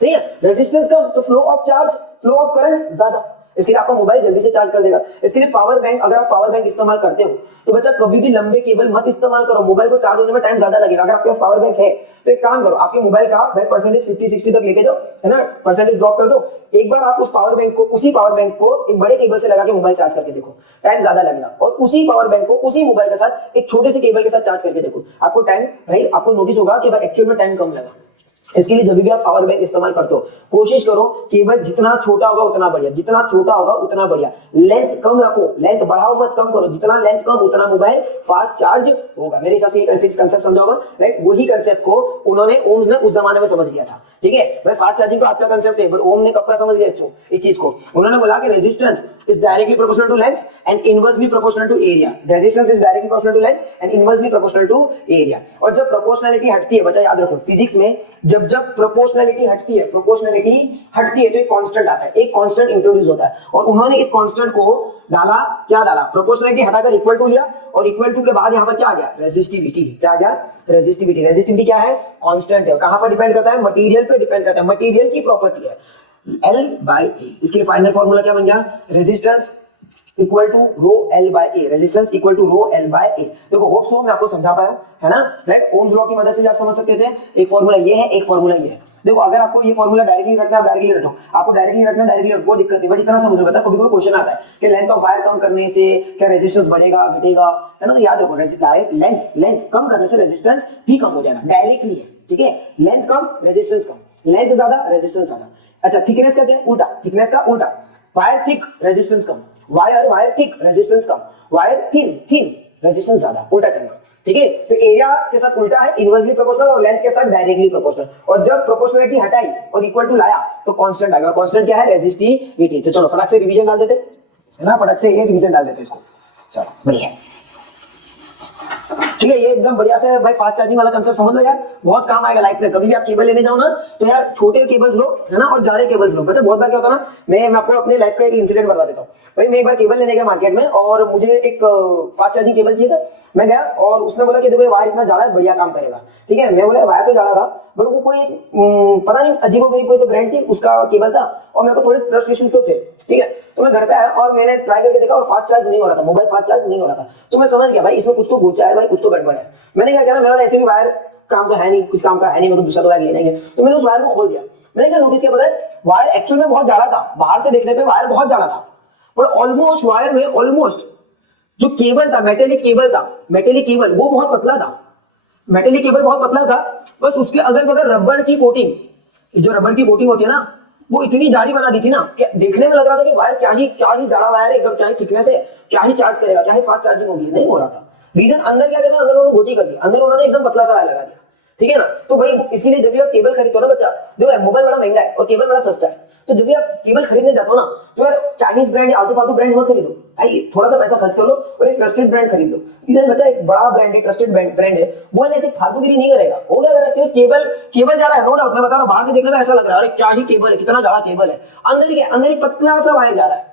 सही है, रेजिस्टेंस कम तो फ्लो ऑफ करंट ज्यादा, इसके लिए आपका मोबाइल जल्दी से चार्ज कर देगा। इसके लिए पावर बैंक, अगर आप पावर बैंक इस्तेमाल करते हो तो बच्चा कभी भी लंबे केबल मत इस्तेमाल करो, मोबाइल को चार्ज होने में टाइम ज्यादा लगेगा। अगर आपके पास पावर बैंक है तो एक काम करो, आपके मोबाइल का बैक परसेंटेज 50-60 तक लेके जाओ, है ना, परसेंटेज ड्रॉप कर दो। एक बार आप उसी पावर बैंक को एक बड़े केबल से लगा के मोबाइल चार्ज करके देखो, टाइम ज्यादा लगेगा, और उसी पावर बैंक को उसी मोबाइल के साथ एक छोटे से केबल के साथ चार्ज करके देखो, आपको टाइम, भाई आपको नोटिस होगा कि एक्चुअल में टाइम कम लगा। इसके लिए जब भी आप पावर बैंक इस्तेमाल करते हो, कोशिश करो केबल जितना छोटा होगा उतना बढ़िया, लेंथ कम रखो, लेंथ बढ़ाओ मत, कम करो, जितना लेंथ कम उतना मोबाइल फास्ट चार्ज होगा। मेरे हिसाब से ये कंसेप्ट समझा होगा, राइट। वही कंसेप्ट को उन्होंने, ओम्स ने उस जमाने में समझ लिया था, ठीक है। भाई फास्ट चार्जिंग तो आज का कंसेप्ट है, बट ओम ने कब का समझ लिया इस चीज को? उन्होंने बोला कि resistance is directly proportional to length and inversely proportional to area. Resistance is directly proportional to length and inversely proportional to area. और जब प्रोपोर्शनलिटी हटती है, बच्चा याद रखो, फिजिक्स में जब प्रोपोर्शनलिटी हटती है तो एक कांस्टेंट आता है, एक कांस्टेंट इंट्रोड्यूस होता है, और उन्होंने इस कांस्टेंट को क्या डाला, प्रोपोर्शनलिटी हटाकर इक्वल टू लिया, और इक्वल टू के बाद यहां पर क्या आ गया, रेजिस्टिविटी। क्या आ गया? रेजिस्टिविटी क्या है? कांस्टेंट है। कहां पर डिपेंड करता है? मटेरियल पे डिपेंड करता है, मटेरियल की प्रॉपर्टी है, L/A। इसके लिए फाइनल फॉर्मूला क्या बन गया? Resistance equal to rho L by A, resistance equal to rho L by A। देखो होप सो मैं आपको समझा पाया, है ना, राइट। ओम्स लॉ की मदद से भी आप समझ सकते थे। एक फॉर्मूला ये है, एक फॉर्मूला ये है। देखो अगर आपको ये फॉर्मूला डायरेक्टली रखना है, डायरेक्टली रखो, आपको डायरेक्टली रखना, डायरेक्टली रखो, कोई दिक्कत नहीं, बट इतना समझ लो बच्चा, कभी कोई क्वेश्चन आता है कि लेंथ ऑफ वायर कम करने से क्या रेजिस्टेंस बढ़ेगा घटेगा, है ना, तो याद रखो लेंथ कम करने से रेजिस्टेंस भी कम हो जाएगा, डायरेक्टली है, ठीक है, लेंथ कम रेजिस्टेंस कम, लेंथ ज्यादा रेजिस्टेंस ज्यादा। अच्छा थिकनेस का क्या उल्टा, थिकनेस का उल्टा, वायर थिक रेजिस्टेंस कम, वायर थिक रेजिस्टेंस कम, वायर थिन रेजिस्टेंस ज्यादा, उल्टा चलना, ठीक है। तो एरिया के साथ उल्टा है, इनवर्सली प्रोपोर्शनल, और लेंथ के साथ डायरेक्टली प्रोपोर्शनल, और जब प्रोपोर्शनलिटी हटाई और इक्वल टू लाया तो कांस्टेंट आएगा, कांस्टेंट क्या है, रेजिस्टिविटी। तो चलो फटाक से रिवीजन डाल देते है ना, फटाक से ये रिवीजन डाल देते इसको, चलो बढ़िया, ठीक है। ये एकदम बढ़िया से भाई फास्ट चार्जिंग वाला कंसेप्ट समझ लो यार, बहुत काम आएगा लाइफ में। कभी भी आप केबल लेने जाओ ना तो यार छोटे केबल्स लो, है ना, और जाड़े केबल्स लो। बच्चा बहुत बार क्या होता है ना, मैं आपको अपने लाइफ का एक इंसिडेंट बता देता हूँ। भाई मैं एक बार केबल लेने गया मार्केट में, और मुझे एक फास्ट चार्जिंग केबल चाहिए था। मैं गया और उसने बोला कि देखो वायर इतना जाड़ा है, बढ़िया काम करेगा, ठीक है। मैं बोला वायर तो जाड़ा था, बट वो कोई पता नहीं अजीबोगरीब कोई तो ब्रांड थी, उसका केबल था, और मेरे को थोड़े ट्रस्ट इश्यूज तो थे, ठीक है। तो मैं घर पे आया और मैंने ट्राई करके देखा और फास्ट चार्ज नहीं हो रहा था, मोबाइल फास्ट चार्ज नहीं हो रहा था। तो मैं समझ गया भाई इसमें कुछ तो गोचा है, भाई कुछ तो गड़बड़ है। मैंने क्या किया, मेरा ऐसे भी वायर काम तो है नहीं, कुछ काम का है नहीं, मेरे को दूसरा तो वायर लेना ही है। तो मैंने उस वायर को खोल दिया। मैंने क्या नोटिस किया पता है, वायर एक्चुअल में बहुत जाड़ा था, बाहर से देखने पे वायर बहुत जाड़ा था, पर ऑलमोस्ट वायर में ऑलमोस्ट जो केबल था, मेटेलिक केबल वो बहुत पतला था, मेटेलिक केबल बहुत पतला था। बस उसके अगल बगल रबर की कोटिंग, जो रबर की कोटिंग होती है ना, वो इतनी जाड़ी बना दी थी ना कि देखने में लग रहा था कि वायर क्या ही जाड़ा वायर है, एकदम क्या ही थिकनेस है, क्या ही चार्ज करेगा, क्या ही फास्ट चार्जिंग होगी, नहीं हो रहा था। रीजन अंदर क्या कहता है, अंदर उन्होंने गोची कर दिया, अंदर उन्होंने एकदम पतला सा वायर लगा दिया, ठीक है ना। तो भाई इसीलिए जब भी आप केबल खरीदते हो ना बच्चा, देखो मोबाइल बड़ा महंगा है और केबल बड़ा सस्ता है, तो जब भी आप केबल खरीदने जाते हो ना, तो यार चाइनीज ब्रांड या आलतू फालतू ब्रांड मत खरीदो भाई, थोड़ा सा पैसा खर्च कर लो और एक ट्रस्टेड ब्रांड खरीद लो। इधर बच्चा एक बड़ा ब्रांड है, ट्रस्टेड ब्रांड है, वो ऐसे फालतूगिरी नहीं करेगा। वो क्या करेगा, केबल जा रहा है, नो डाउट, मैं बता रहा हूं, बाहर से देखने में ऐसा लग रहा है अरे क्या ही केबल है, कितना जाड़ा केबल है, अंदर ही पतला सा वायर जा रहा है।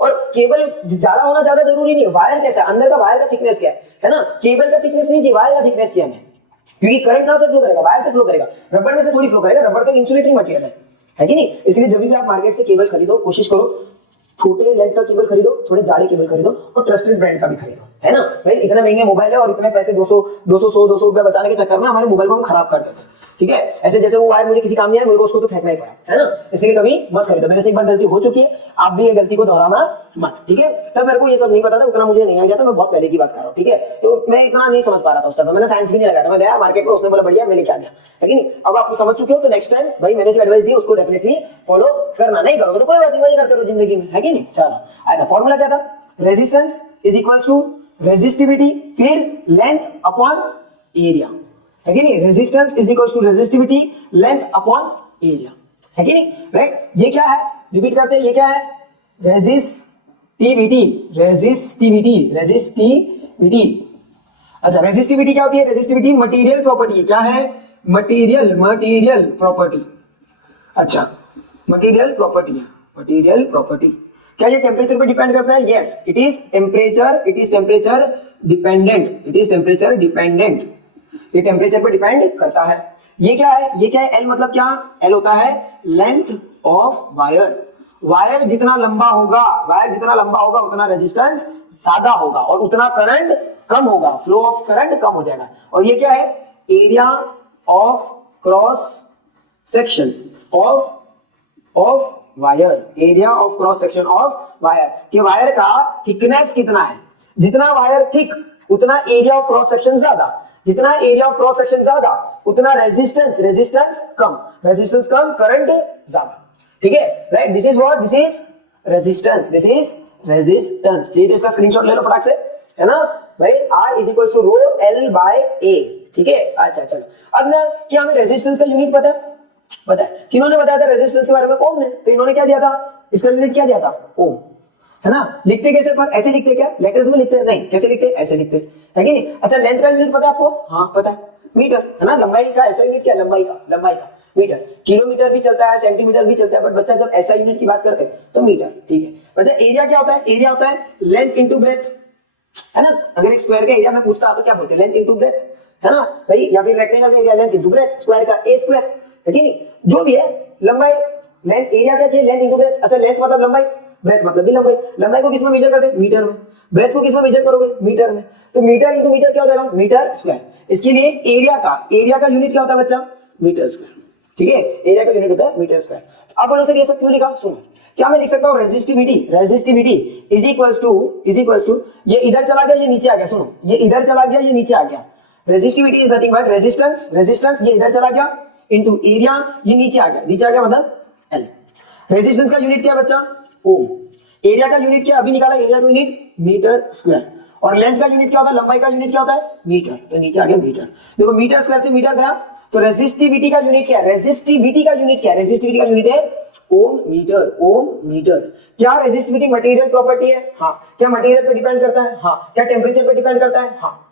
और केबल जाड़ा होना ज्यादा जरूरी नहीं है, वायर कैसा है, अंदर का वायर का थिकनेस क्या है ना, केबल का थिकनेस नहीं चाहिए, वायर का थिकनेस चाहिए हमें, क्योंकि करंट कहां से फ्लो करेगा, वायर से फ्लो करेगा, रबर में से थोड़ी फ्लो करेगा, रबर तो इंसुलेटिंग मटेरियल है कि नहीं। इसलिए जब भी आप मार्केट से केबल खरीदो, कोशिश करो छोटे लेंथ का केबल खरीदो, थोड़े जाड़े केबल खरीदो, और ट्रस्टेड ब्रांड का भी खरीदो, है ना भाई। इतने महंगे मोबाइल है और इतने पैसे 200 रुपए बचाने के चक्कर में हमारे मोबाइल को हम खराब कर देते हैं, ठीक है। ऐसे जैसे वो वायर मुझे किसी काम नहीं आया, मेरे को उसको तो फेंकना ही पड़ा, है ना। इसलिए कभी मत खरीदो, मेरे से एक बार गलती हो चुकी है, आप भी ये गलती को दोहराना मत, ठीक है। तब मेरे को ये सब नहीं पता था, उतना मुझे नहीं आ गया था, मैं बहुत पहले की बात कर रहा हूँ, ठीक है। तो मैं इतना नहीं समझ पा रहा था उस टाइम, मैंने साइंस भी नहीं लगाया था, मैं गया मार्केट में, उसने बोला बढ़िया, मैं लेके आ गया, है कि नहीं। अब आप समझ चुके हो, तो नेक्स्ट टाइम भाई मैंने जो एडवाइस दी उसको डेफिनेटली फॉलो करना, नहीं करोगे तो कोई बात नहीं, मजे करते रहो जिंदगी में, है कि नहीं। चलो अच्छा, फॉर्मूला क्या था, resistance is equals to resistivity, फिर लेंथ अपॉन एरिया, है कि नहीं। Resistance is equals to resistivity, length upon area, है कि नहीं, राइट। ये क्या है, रिपीट करते हैं, ये क्या है, रेजिस्टिविटी। अच्छा रेजिस्टिविटी क्या होती है, रेजिस्टिविटी मटेरियल प्रॉपर्टी, क्या है, मटेरियल प्रॉपर्टी। अच्छा मटेरियल प्रॉपर्टी क्या ये टेम्परेचर पे डिपेंड करता है, yes it is temperature dependent, ये टेम्परेचर पे डिपेंड करता है। ये क्या है, एल मतलब क्या, एल होता है लेंथ ऑफ वायर जितना लंबा होगा उतना रेजिस्टेंस ज्यादा होगा और उतना करंट कम होगा, फ्लो ऑफ करंट कम हो जाएगा। और ये क्या है, area of cross section of wire, कि वायर का थिकनेस कितना है, जितना वायर थिक उतना एरिया ऑफ क्रॉस सेक्शन ज्यादा, जितना एरिया ऑफ क्रॉस सेक्शन ज्यादा उतना रेजिस्टेंस कम, करंट ज्यादा, ठीक है, राइट। दिस इज रेजिस्टेंस, ये इसका स्क्रीनशॉट ले लो फटाक से, है ना भाई। R is equal to rho L by A, ठीक है। अच्छा चलो, अब ना क्या हमें रेजिस्टेंस का यूनिट पता है, किन्होंने बताया था रेजिस्टेंस के बारे में, ओम ने। तो इन्होंने क्या दिया था, इसका यूनिट क्या दिया था, ओम, है ना। लिखते कैसे, पर ऐसे लिखते क्या, लेटर्स में लिखते हैं, नहीं कैसे लिखते, ऐसे लिखते, है कि नहीं। अच्छा लेंथ का यूनिट पता है आपको, हाँ पता है, मीटर, है ना। लंबाई का ऐसा यूनिट क्या, लंबाई का मीटर, किलोमीटर भी चलता है, सेंटीमीटर भी चलता है, बट बच्चा जब ऐसा यूनिट की बात करते हैं तो मीटर, ठीक है। बच्चा एरिया क्या होता है, लेंथ इंटू ब्रेथ, है ना। अगर एक स्क्वायर का एरिया में पूछता तो क्या बोलते हैं, लेंथ इंटू ब्रेथ, है ना भाई। या फिर रेक्टेंगल का area length into breadth, square का ए स्क्वायर, है कि नहीं। जो भी है लंबाई, लेंथ, एरिया क्या चाहिए, लेंथ इंटू ब्रेथ। अच्छा लेंथ मतलब लंबाई, ब्रेथ मतलब भी लंबाई को किस में मेजर करते हैं, मीटर में। ब्रेथ को किस में मेजर करोगे, मीटर में। तो मीटर इंटू मीटर क्या हो जाएगा, मीटर स्क्वायर। इसके लिए एरिया का यूनिट क्या होता है बच्चा, मीटर स्क्वायर, ठीक है, एरिया का यूनिट होता है मीटर स्क्वायर। अब बोलो सर ये सब क्यों लिखा, सुनो, क्या मैं लिख सकता हूँ रेजिस्टिविटी इज इक्वल टू ये इधर चला गया ये नीचे आ गया, सुनो ये इधर चला गया ये नीचे आ गया, resistivity is nothing but resistance ये इधर चला गया इनटू एरिया ये नीचे आ गया मतलब एल। रेजिस्टेंस का यूनिट क्या बच्चा, ओम। एरिया का यूनिट क्या, अभी निकाला, एरिया का यूनिट मीटर स्क्वायर, और लेंथ का यूनिट क्या होता है, लंबाई का यूनिट क्या होता है मीटर, तो नीचे आ गया मीटर। देखो मीटर स्क्वायर से मीटर गया, तो रेजिस्टिविटी का यूनिट क्या है, रेजिस्टिविटी का यूनिट है ओम मीटर। क्या रेजिस्टिविटी मटेरियल प्रॉपर्टी है, हाँ। क्या मटेरियल पे डिपेंड करता है, हाँ। क्या टेम्परेचर पे डिपेंड करता है, हाँ।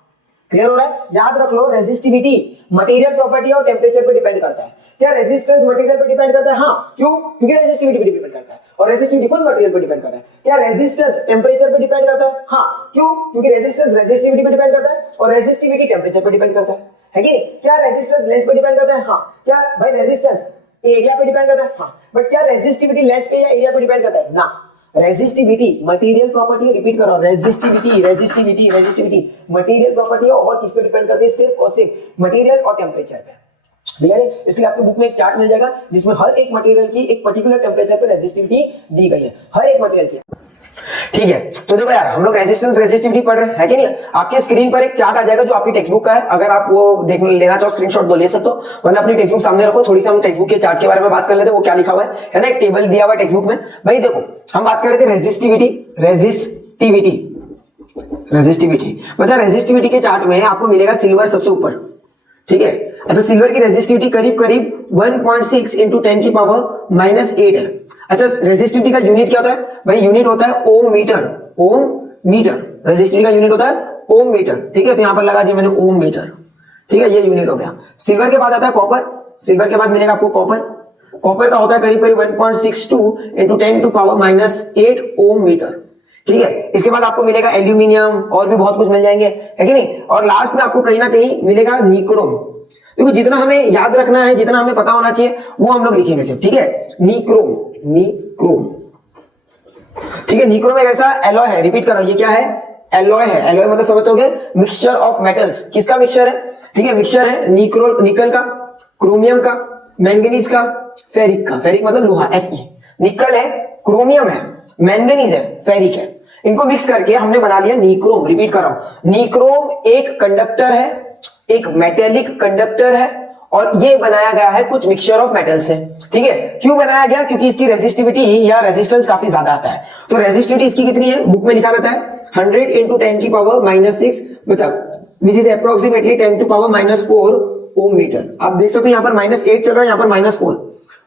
क्लियर हो रहा है, याद रख लो, रेजिस्टिविटी मटेरियल प्रॉपर्टी और टेम्परेचर पे डिपेंड करता है। क्या रेजिस्टेंस मटेरियल पे डिपेंड करता है, हाँ। क्यों, क्योंकि रेजिस्टिविटी पे डिपेंड करता है, और रेजिस्टिविटी खुद मटेरियल पे डिपेंड करता है। क्या रेजिस्टेंस टेम्परेचर पे डिपेंड करता है, हाँ। क्यों, क्योंकि रेजिस्टेंस रेजिस्टिविटी पे डिपेंड करता है, और रेजिस्टिविटी टेम्परेचर पे डिपेंड करता है कि नहीं। क्या रेजिस्टेंस लेंथ पे डिपेंड करता है, हाँ। क्या भाई रेजिस्टेंस एरिया पे डिपेंड करता है, हाँ। बट क्या रेजिस्टिविटी लेंथ पे या एरिया पे डिपेंड करता है, ना। रेजिस्टिविटी मटेरियल प्रॉपर्टी, रिपीट करो, रेजिस्टिविटी मटेरियल प्रॉपर्टी और किस पे डिपेंड करती है, सिर्फ और सिर्फ मटेरियल और टेम्परेचर पे। ठीक है, इसलिए आपके बुक में एक चार्ट मिल जाएगा जिसमें हर एक मटेरियल की एक पर्टिकुलर टेम्परेचर पे रेजिस्टिविटी दी गई है, हर एक मटेरियल की। ठीक है, तो देखो यार हम लोग रेजिस्टिविटी पढ़ रहे हैं कि नहीं। आपके स्क्रीन पर एक चार्ट आ जाएगा जो आपकी टेक्स्ट बुक का है, अगर आप वो देख लेना चाहो स्क्रीनशॉट दो ले सकते हो, वरना अपनी टेक्स्ट बुक सामने रखो, थोड़ी सी हम टेक्स्ट बुक के चार्ट के बारे में बात कर लेते हैं, वो क्या लिखा हुआ है ना, एक टेबल दिया हुआ है टेक्स्ट बुक में। भाई देखो हम बात कर रहे थे रेजिस्टिविटी मतलब रेजिस्टिविटी के चार्ट में आपको मिलेगा सिल्वर सबसे ऊपर, ठीक है। अच्छा, सिल्वर की रेजिस्टिविटी करीब 1.6 इंटू 10 की पावर -8 है। अच्छा, रेजिस्टिविटी का यूनिट क्या होता है भाई, यूनिट होता है ओम मीटर। रेजिस्टिविटी का यूनिट होता है ओम मीटर, ठीक है। तो यहां पर लगा दिया मैंने ओम मीटर, ठीक है, ये यूनिट हो गया। सिल्वर के बाद आता है कॉपर, सिल्वर के बाद मिलेगा आपको कॉपर का होता है करीब 1.62 into 10 to power -8 ohm metre, ठीक है। इसके बाद आपको मिलेगा एल्यूमिनियम और भी बहुत कुछ मिल जाएंगे, है कि नहीं। और लास्ट में आपको कहीं ना कहीं मिलेगा निक्रोम। देखो जितना हमें याद रखना है, जितना हमें पता होना चाहिए वो हम लोग लिखेंगे सिर्फ, ठीक है। निक्रोम, ठीक है। निक्रोम एक ऐसा एलॉय है, रिपीट करो, ये क्या है, एलॉय है। एलॉय मतलब समझोगे मिक्सचर ऑफ मेटल्स, किसका मिक्सचर है, ठीक है। मिक्सचर है निकल का, क्रोमियम का, मैंगनीज का, फेरिक का। फेरिक मतलब लोहा, Fe। निकल है, क्रोमियम है, मैंगनीज है, फेरिक है, इनको मिक्स करके हमने बना लिया निक्रोम। रिपीट कर रहा हूं, निक्रोम एक कंडक्टर है, एक मेटेलिक कंडक्टर है, और ये बनाया गया है कुछ मिक्सचर ऑफ मेटल्स से, ठीक है। क्यों बनाया गया, क्योंकि इसकी रेजिस्टिविटी या रेजिस्टेंस काफी ज्यादा आता है। तो रेजिस्टिविटी इसकी कितनी है, बुक में लिखा रहता है 100 इंटू 10 की power -6 which is approximately 10 to power -4 ohm metre. आप देख सकते हो यहाँ पर -8 चल रहा है, यहाँ पर -4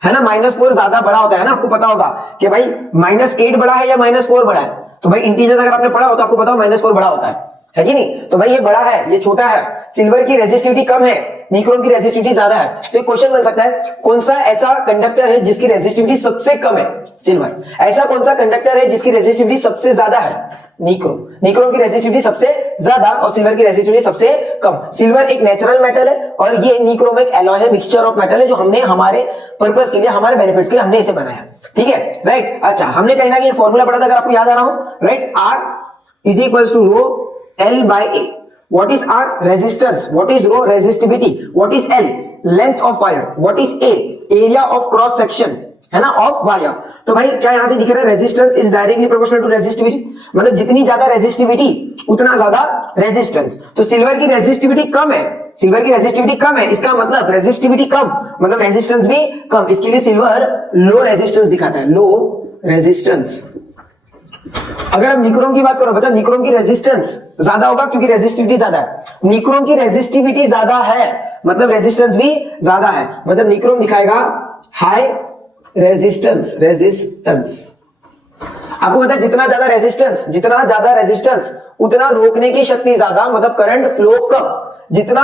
है ना। -4 ज्यादा बड़ा होता है ना, आपको पता होगा कि भाई -8 बड़ा है या -4 बड़ा है। तो भाई इंटीजर्स अगर आपने पढ़ा हो तो आपको पता हो -4 बड़ा होता है कि नहीं। तो भाई ये बड़ा है, ये छोटा है। सिल्वर की रेजिस्टिविटी कम है, निक्रोम की रेजिस्टिविटी ज्यादा है। तो एक क्वेश्चन बन सकता है, कौन सा ऐसा कंडक्टर है जिसकी रेजिस्टिविटी सबसे कम है, सिल्वर। ऐसा कौन सा कंडक्टर है जिसकी रेजिस्टिविटी सबसे ज्यादा है, निक्रोम की रेजिस्टिविटी सबसे ज्यादा और सिल्वर की रेजिस्टिविटी सबसे कम। सिल्वर एक नेचुरल मेटल है और ये निक्रोम एक एलॉय है, मिक्सचर ऑफ मेटल है, जो हमने हमारे पर्पस के लिए, हमारे बेनिफिट्स के लिए हमने इसे बनाया, ठीक है, राइट। अच्छा, हमने कहीं ना कहीं फॉर्मूला पढ़ा था, अगर आपको याद आ रहा हो, right. R is equal to rho L by A. What is R? Resistance. What is rho? Resistivity. What is L? Length of wire. What is A? Area of cross section, है ना, ऑफ वायर। तो भाई क्या यहां से दिख रहा है, resistance is directly proportional to resistivity, मतलब जितनी ज्यादा रेजिस्टिविटी उतना ज्यादा रेजिस्टेंस। तो सिल्वर की रेजिस्टिविटी कम है, इसका मतलब रेजिस्टिविटी कम मतलब रेजिस्टेंस भी कम। इसके लिए सिल्वर लो रेजिस्टेंस दिखाता है, लो रेजिस्टेंस। अगर हम निक्रोम की बात करो बच्चा, निक्रोम की रेजिस्टेंस ज्यादा होगा क्योंकि रेजिस्टिविटी ज्यादा है। निक्रोम की रेजिस्टिविटी ज्यादा है मतलब रेजिस्टेंस भी ज्यादा है, मतलब निक्रोम दिखाएगा हाई रेजिस्टेंस। आपको पता है जितना ज्यादा रेजिस्टेंस उतना रोकने की शक्ति ज्यादा, मतलब करंट फ्लो कम। जितना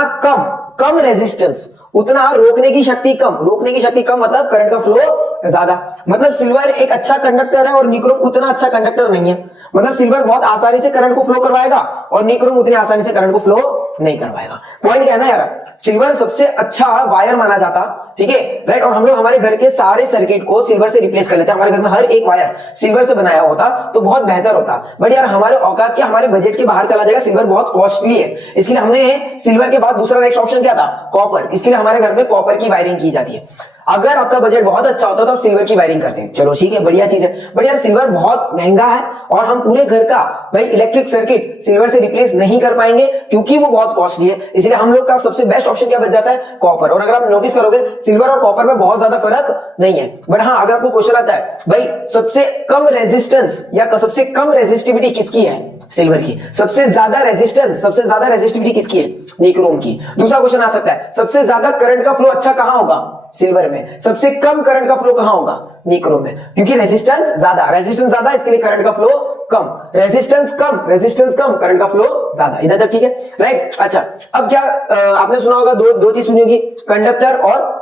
कम रेजिस्टेंस उतना रोकने की शक्ति कम मतलब करंट का फ्लो ज्यादा। मतलब सिल्वर एक अच्छा कंडक्टर है और निक्रोम उतना अच्छा कंडक्टर नहीं है। मतलब सिल्वर बहुत आसानी से करंट को फ्लो करवाएगा और निक्रोम उतनी आसानी से करंट को फ्लो नहीं करवाएगा। पॉइंट क्या है ना यार, सिल्वर सबसे अच्छा वायर माना जाता, ठीक है, राइट। और हम लोग हमारे घर के सारे सर्किट को सिल्वर से रिप्लेस कर लेते हैं। हमारे घर में हर एक वायर सिल्वर से बनाया होता तो बहुत बेहतर होता, बट यार हमारे औकात के, हमारे बजट के बाहर चला जाएगा। सिल्वर बहुत कॉस्टली है, इसके लिए हमने सिल्वर के बाद दूसरा नेक्स्ट ऑप्शन क्या था, कॉपर। इसके लिए हमारे घर में कॉपर की वायरिंग की जाती है। अगर आपका बजट बहुत अच्छा होता तो आप सिल्वर की वायरिंग करते हैं, चलो ठीक है, बढ़िया चीज है। बट यार सिल्वर बहुत महंगा है और हम पूरे घर का भाई इलेक्ट्रिक सर्किट सिल्वर से रिप्लेस नहीं कर पाएंगे क्योंकि वो बहुत कॉस्टली है। इसलिए हम लोग का सबसे बेस्ट ऑप्शन क्या बच जाता है, कॉपर। और अगर आप नोटिस करोगे सिल्वर और कॉपर में बहुत ज्यादा फर्क नहीं है। बट हाँ, अगर आपको क्वेश्चन आता है भाई सबसे कम रेजिस्टेंस या सबसे कम रेजिस्टिविटी किसकी है, सिल्वर की। सबसे ज्यादा रेजिस्टेंस, सबसे ज्यादा रेजिस्टिविटी किसकी है, निक्रोम की। दूसरा क्वेश्चन आ सकता है सबसे ज्यादा करंट का फ्लो अच्छा कहां होगा, सिल्वर में। सबसे कम करंट का फ्लो कहां होगा, निक्रोम में, क्योंकि रेजिस्टेंस ज्यादा, रेजिस्टेंस ज्यादा, इसके लिए करंट का फ्लो कम। रेजिस्टेंस कम, रेजिस्टेंस कम, करंट का फ्लो ज्यादा। इधर तक ठीक है, राइट। अच्छा, अब क्या आपने सुना होगा, दो चीज सुनी होगी, कंडक्टर और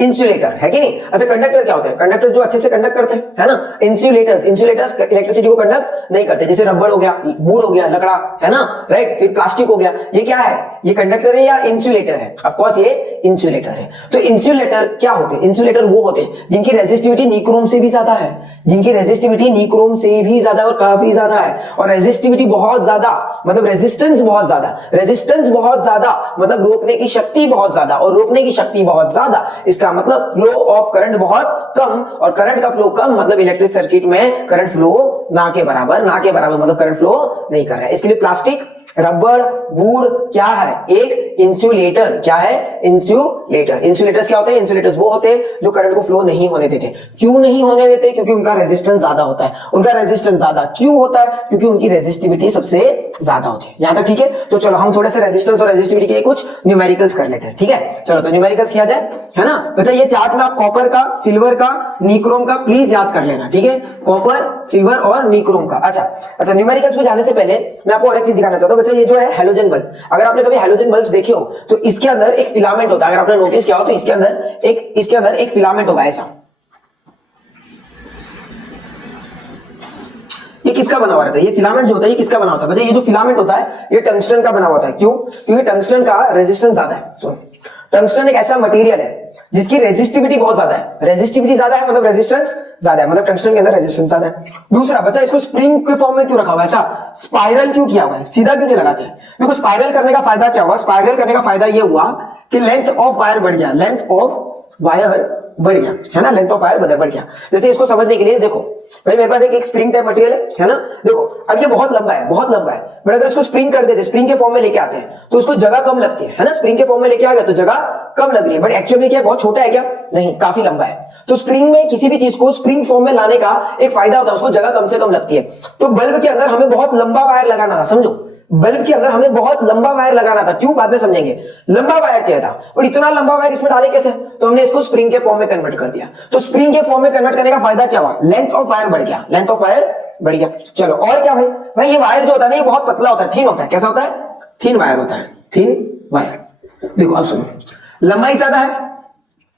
इंसुलेटर, है कि नहीं। अच्छा, कंडक्टर क्या होता है, कंडक्टर जो अच्छे से कंडक्ट करते हैं, है ना। इंसुलेटर्स इलेक्ट्रिसिटी को कंडक्ट नहीं करते, जैसे रबड़ हो गया, वुड हो गया, लकड़ा, है ना, राइट। फिर प्लास्टिक हो गया, ये क्या है, ये कंडक्टर है या इंसुलेटर है, ऑफ कोर्स ये इंसुलेटर है। तो इंसुलेटर क्या होते हैं, इंसुलेटर वो होते हैं जिनकी रेजिस्टिविटी निक्रोम से भी ज्यादा है, जिनकी रेजिस्टिविटी निक्रोम से भी ज्यादा और काफी ज्यादा है। और रेजिस्टिविटी बहुत ज्यादा मतलब रेजिस्टेंस बहुत ज्यादा, रेजिस्टेंस बहुत ज्यादा मतलब रोकने की शक्ति बहुत ज्यादा, और रोकने की शक्ति बहुत ज्यादा इसका मतलब फ्लो ऑफ करंट बहुत कम, और करंट का फ्लो कम मतलब इलेक्ट्रिक सर्किट में करंट फ्लो ना के बराबर, ना के बराबर मतलब करंट फ्लो नहीं कर रहा है। इसके लिए प्लास्टिक, रबड़, वुड क्या है, एक इंसुलेटर। क्या है, इंसुलेटर। इंसुलेटर्स क्या होते हैं, इंसुलेटर्स वो होते हैं जो करंट को फ्लो नहीं होने देते। क्यों नहीं होने देते, क्योंकि उनका रेजिस्टेंस ज्यादा होता है। उनका रेजिस्टेंस ज्यादा क्यों होता है, क्योंकि उनकी रेजिस्टिविटी सबसे ज्यादा होती है। यहां तक ठीक है। तो चलो हम थोड़े से रेजिस्टेंस और रेजिस्टिविटी के कुछ न्यूमेरिकल्स कर लेते हैं, ठीक है। चलो तो न्यूमेरिकल्स किया जाए, है ना। बच्चा ये चार्ट में आप कॉपर का, सिल्वर का, निक्रोम का प्लीज याद कर लेना, ठीक है। कॉपर, सिल्वर और निक्रोम का। अच्छा, न्यूमेरिकल्स में जाने से पहले मैं आपको और एक चीज दिखाना चाहता हूं। बच्चा ये जो है हैलोजन बल्ब, अगर आपने कभी हैलोजन बल्ब देखे हो तो इसके अंदर एक फिलामेंट होता है। अगर आपने नोटिस किया हो तो इसके अंदर एक फिलामेंट होगा ऐसा। ये किसका बना हुआ रहता है, ये फिलामेंट जो होता है ये किसका बना होता है, बच्चा ये जो फिलामेंट होता है ये टंगस्टन का बना हुआ होता है। क्यों, क्योंकि टंगस्टन का रेजिस्टेंस ज्यादा है। सुनो, टंगस्टन एक ऐसा मटेरियल है जिसकी रेजिस्टिविटी बहुत ज्यादा है। रेजिस्टिविटी ज्यादा है मतलब रेजिस्टेंस ज्यादा है, मतलब टंगस्टन के अंदर रेजिस्टेंस ज्यादा है। दूसरा बच्चा, इसको स्प्रिंग के फॉर्म में क्यों रखा हुआ है, ऐसा स्पाइरल क्यों किया हुआ है, सीधा क्यों नहीं लगाते हैं। देखो स्पाइरल करने का फायदा क्या हुआ, स्पाइरल करने का फायदा ये हुआ कि लेंथ ऑफ वायर बढ़ गया, लेंथ ऑफ वायर बढ़ गया, है ना, लेंथ ऑफ वायर बढ़ गया। जैसे इसको समझने के लिए देखो भाई, मेरे पास एक स्प्रिंग टाइप मटेरियल है ना। देखो अब ये बहुत लंबा है, बहुत लंबा है, बट अगर इसको स्प्रिंग कर देते, स्प्रिंग के फॉर्म में लेके आते हैं तो उसको जगह कम लगती है ना। स्प्रिंग के फॉर्म में लेके आ गया तो जगह कम लग रही है, बट एक्चुअल में क्या बहुत छोटा है क्या, नहीं, काफी लंबा है। तो स्प्रिंग में किसी भी चीज को स्प्रिंग फॉर्म में लाने का एक फायदा होता है, उसको जगह कम से कम लगती है। तो बल्ब के अंदर हमें बहुत लंबा वायर लगाना था, समझो, बल्ब के अंदर हमें बहुत लंबा वायर लगाना था। क्यों, बाद में समझेंगे। लंबा वायर चाहिए था, और इतना लंबा वायर इसमें डाले कैसे, तो हमने इसको स्प्रिंग के फॉर्म में कन्वर्ट कर दिया। तो स्प्रिंग के फॉर्म में कन्वर्ट करने का फायदा क्या हुआ, लेंथ ऑफ वायर बढ़ गया, लेंथ ऑफ वायर बढ़ गया। चलो और क्या भाई, ये वायर जो होता है ना ये बहुत पतला होता है, थीन होता है। कैसा होता है, थीन वायर होता है, थीन वायर। देखो अब सुनो, लंबाई ज्यादा है,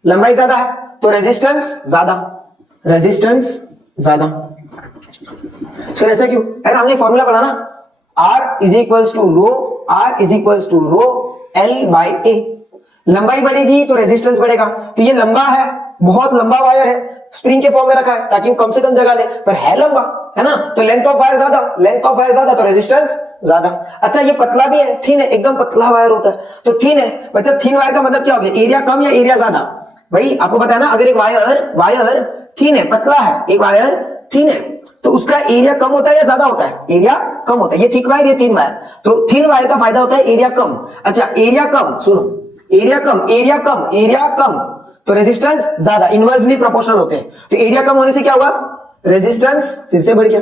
लंबाई ज्यादा है तो रेजिस्टेंस ज्यादा, रेजिस्टेंस ज्यादा। सर ऐसा क्यों, अरे हमने फॉर्मूला पढ़ा ना, R is equals to rho, R is equals to rho L by A। लंबाई बढ़ेगी तो रेजिस्टेंस बढ़ेगा। तो ये लंबा है, बहुत लंबा वायर है, स्प्रिंग के फॉर्म में रखा है ताकि वो कम से कम जगह ले, पर है लंबा, है ना। तो लेंथ ऑफ वायर ज्यादा, लेंथ ऑफ वायर ज्यादा तो रेजिस्टेंस ज्यादा। अच्छा ये पतला भी है, थीन है, एकदम पतला वायर होता है तो थीन है। बच्चा थीन वायर का मतलब क्या हो गया, एरिया कम या एरिया ज्यादा। भाई आपको पता है ना, अगर एक वायर थीन है, पतला है, एक वायर थीन है तो उसका एरिया कम होता है या ज्यादा होता है, एरिया कम होता है। ये थिक वायर, ये थीन वायर, तो थीन वायर का फायदा होता है एरिया कम। अच्छा एरिया कम, सुनो, एरिया कम, एरिया कम, एरिया कम तो रेजिस्टेंस ज्यादा, इनवर्सली प्रोपोर्शनल होते हैं। तो एरिया कम होने से क्या हुआ, रेजिस्टेंस फिर से बढ़ गया,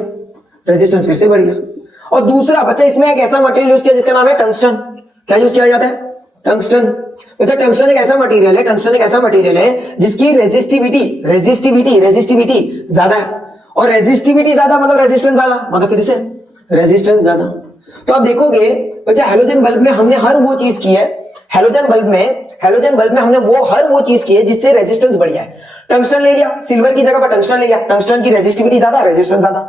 रेजिस्टेंस फिर से बढ़ गया। और दूसरा बच्चा, इसमें एक ऐसा मटेरियल यूज किया जिसका नाम है टंगस्टन। क्या यूज किया जाता है, टंगस्टन। बच्चा टंगस्टन एक ऐसा मटेरियल है, टंगस्टन एक ऐसा मटेरियल है जिसकी रेजिस्टिविटी ज्यादा है। और रेजिस्टिविटी ज्यादा मतलब रेजिस्टेंस ज्यादा, मतलब फिर से रेजिस्टेंस ज्यादा। तो आप देखोगे बच्चा हैलोजन बल्ब में हमने हर वो चीज की है, हैलोजन बल्ब में हमने हर वो चीज की है जिससे रेजिस्टेंस बढ़ जाए। टंगस्टन ले लिया, सिल्वर की जगह पर टंगस्टन ले लिया, टंगस्टन की रेजिस्टिविटी ज्यादा, रेजिस्टेंस ज्यादा।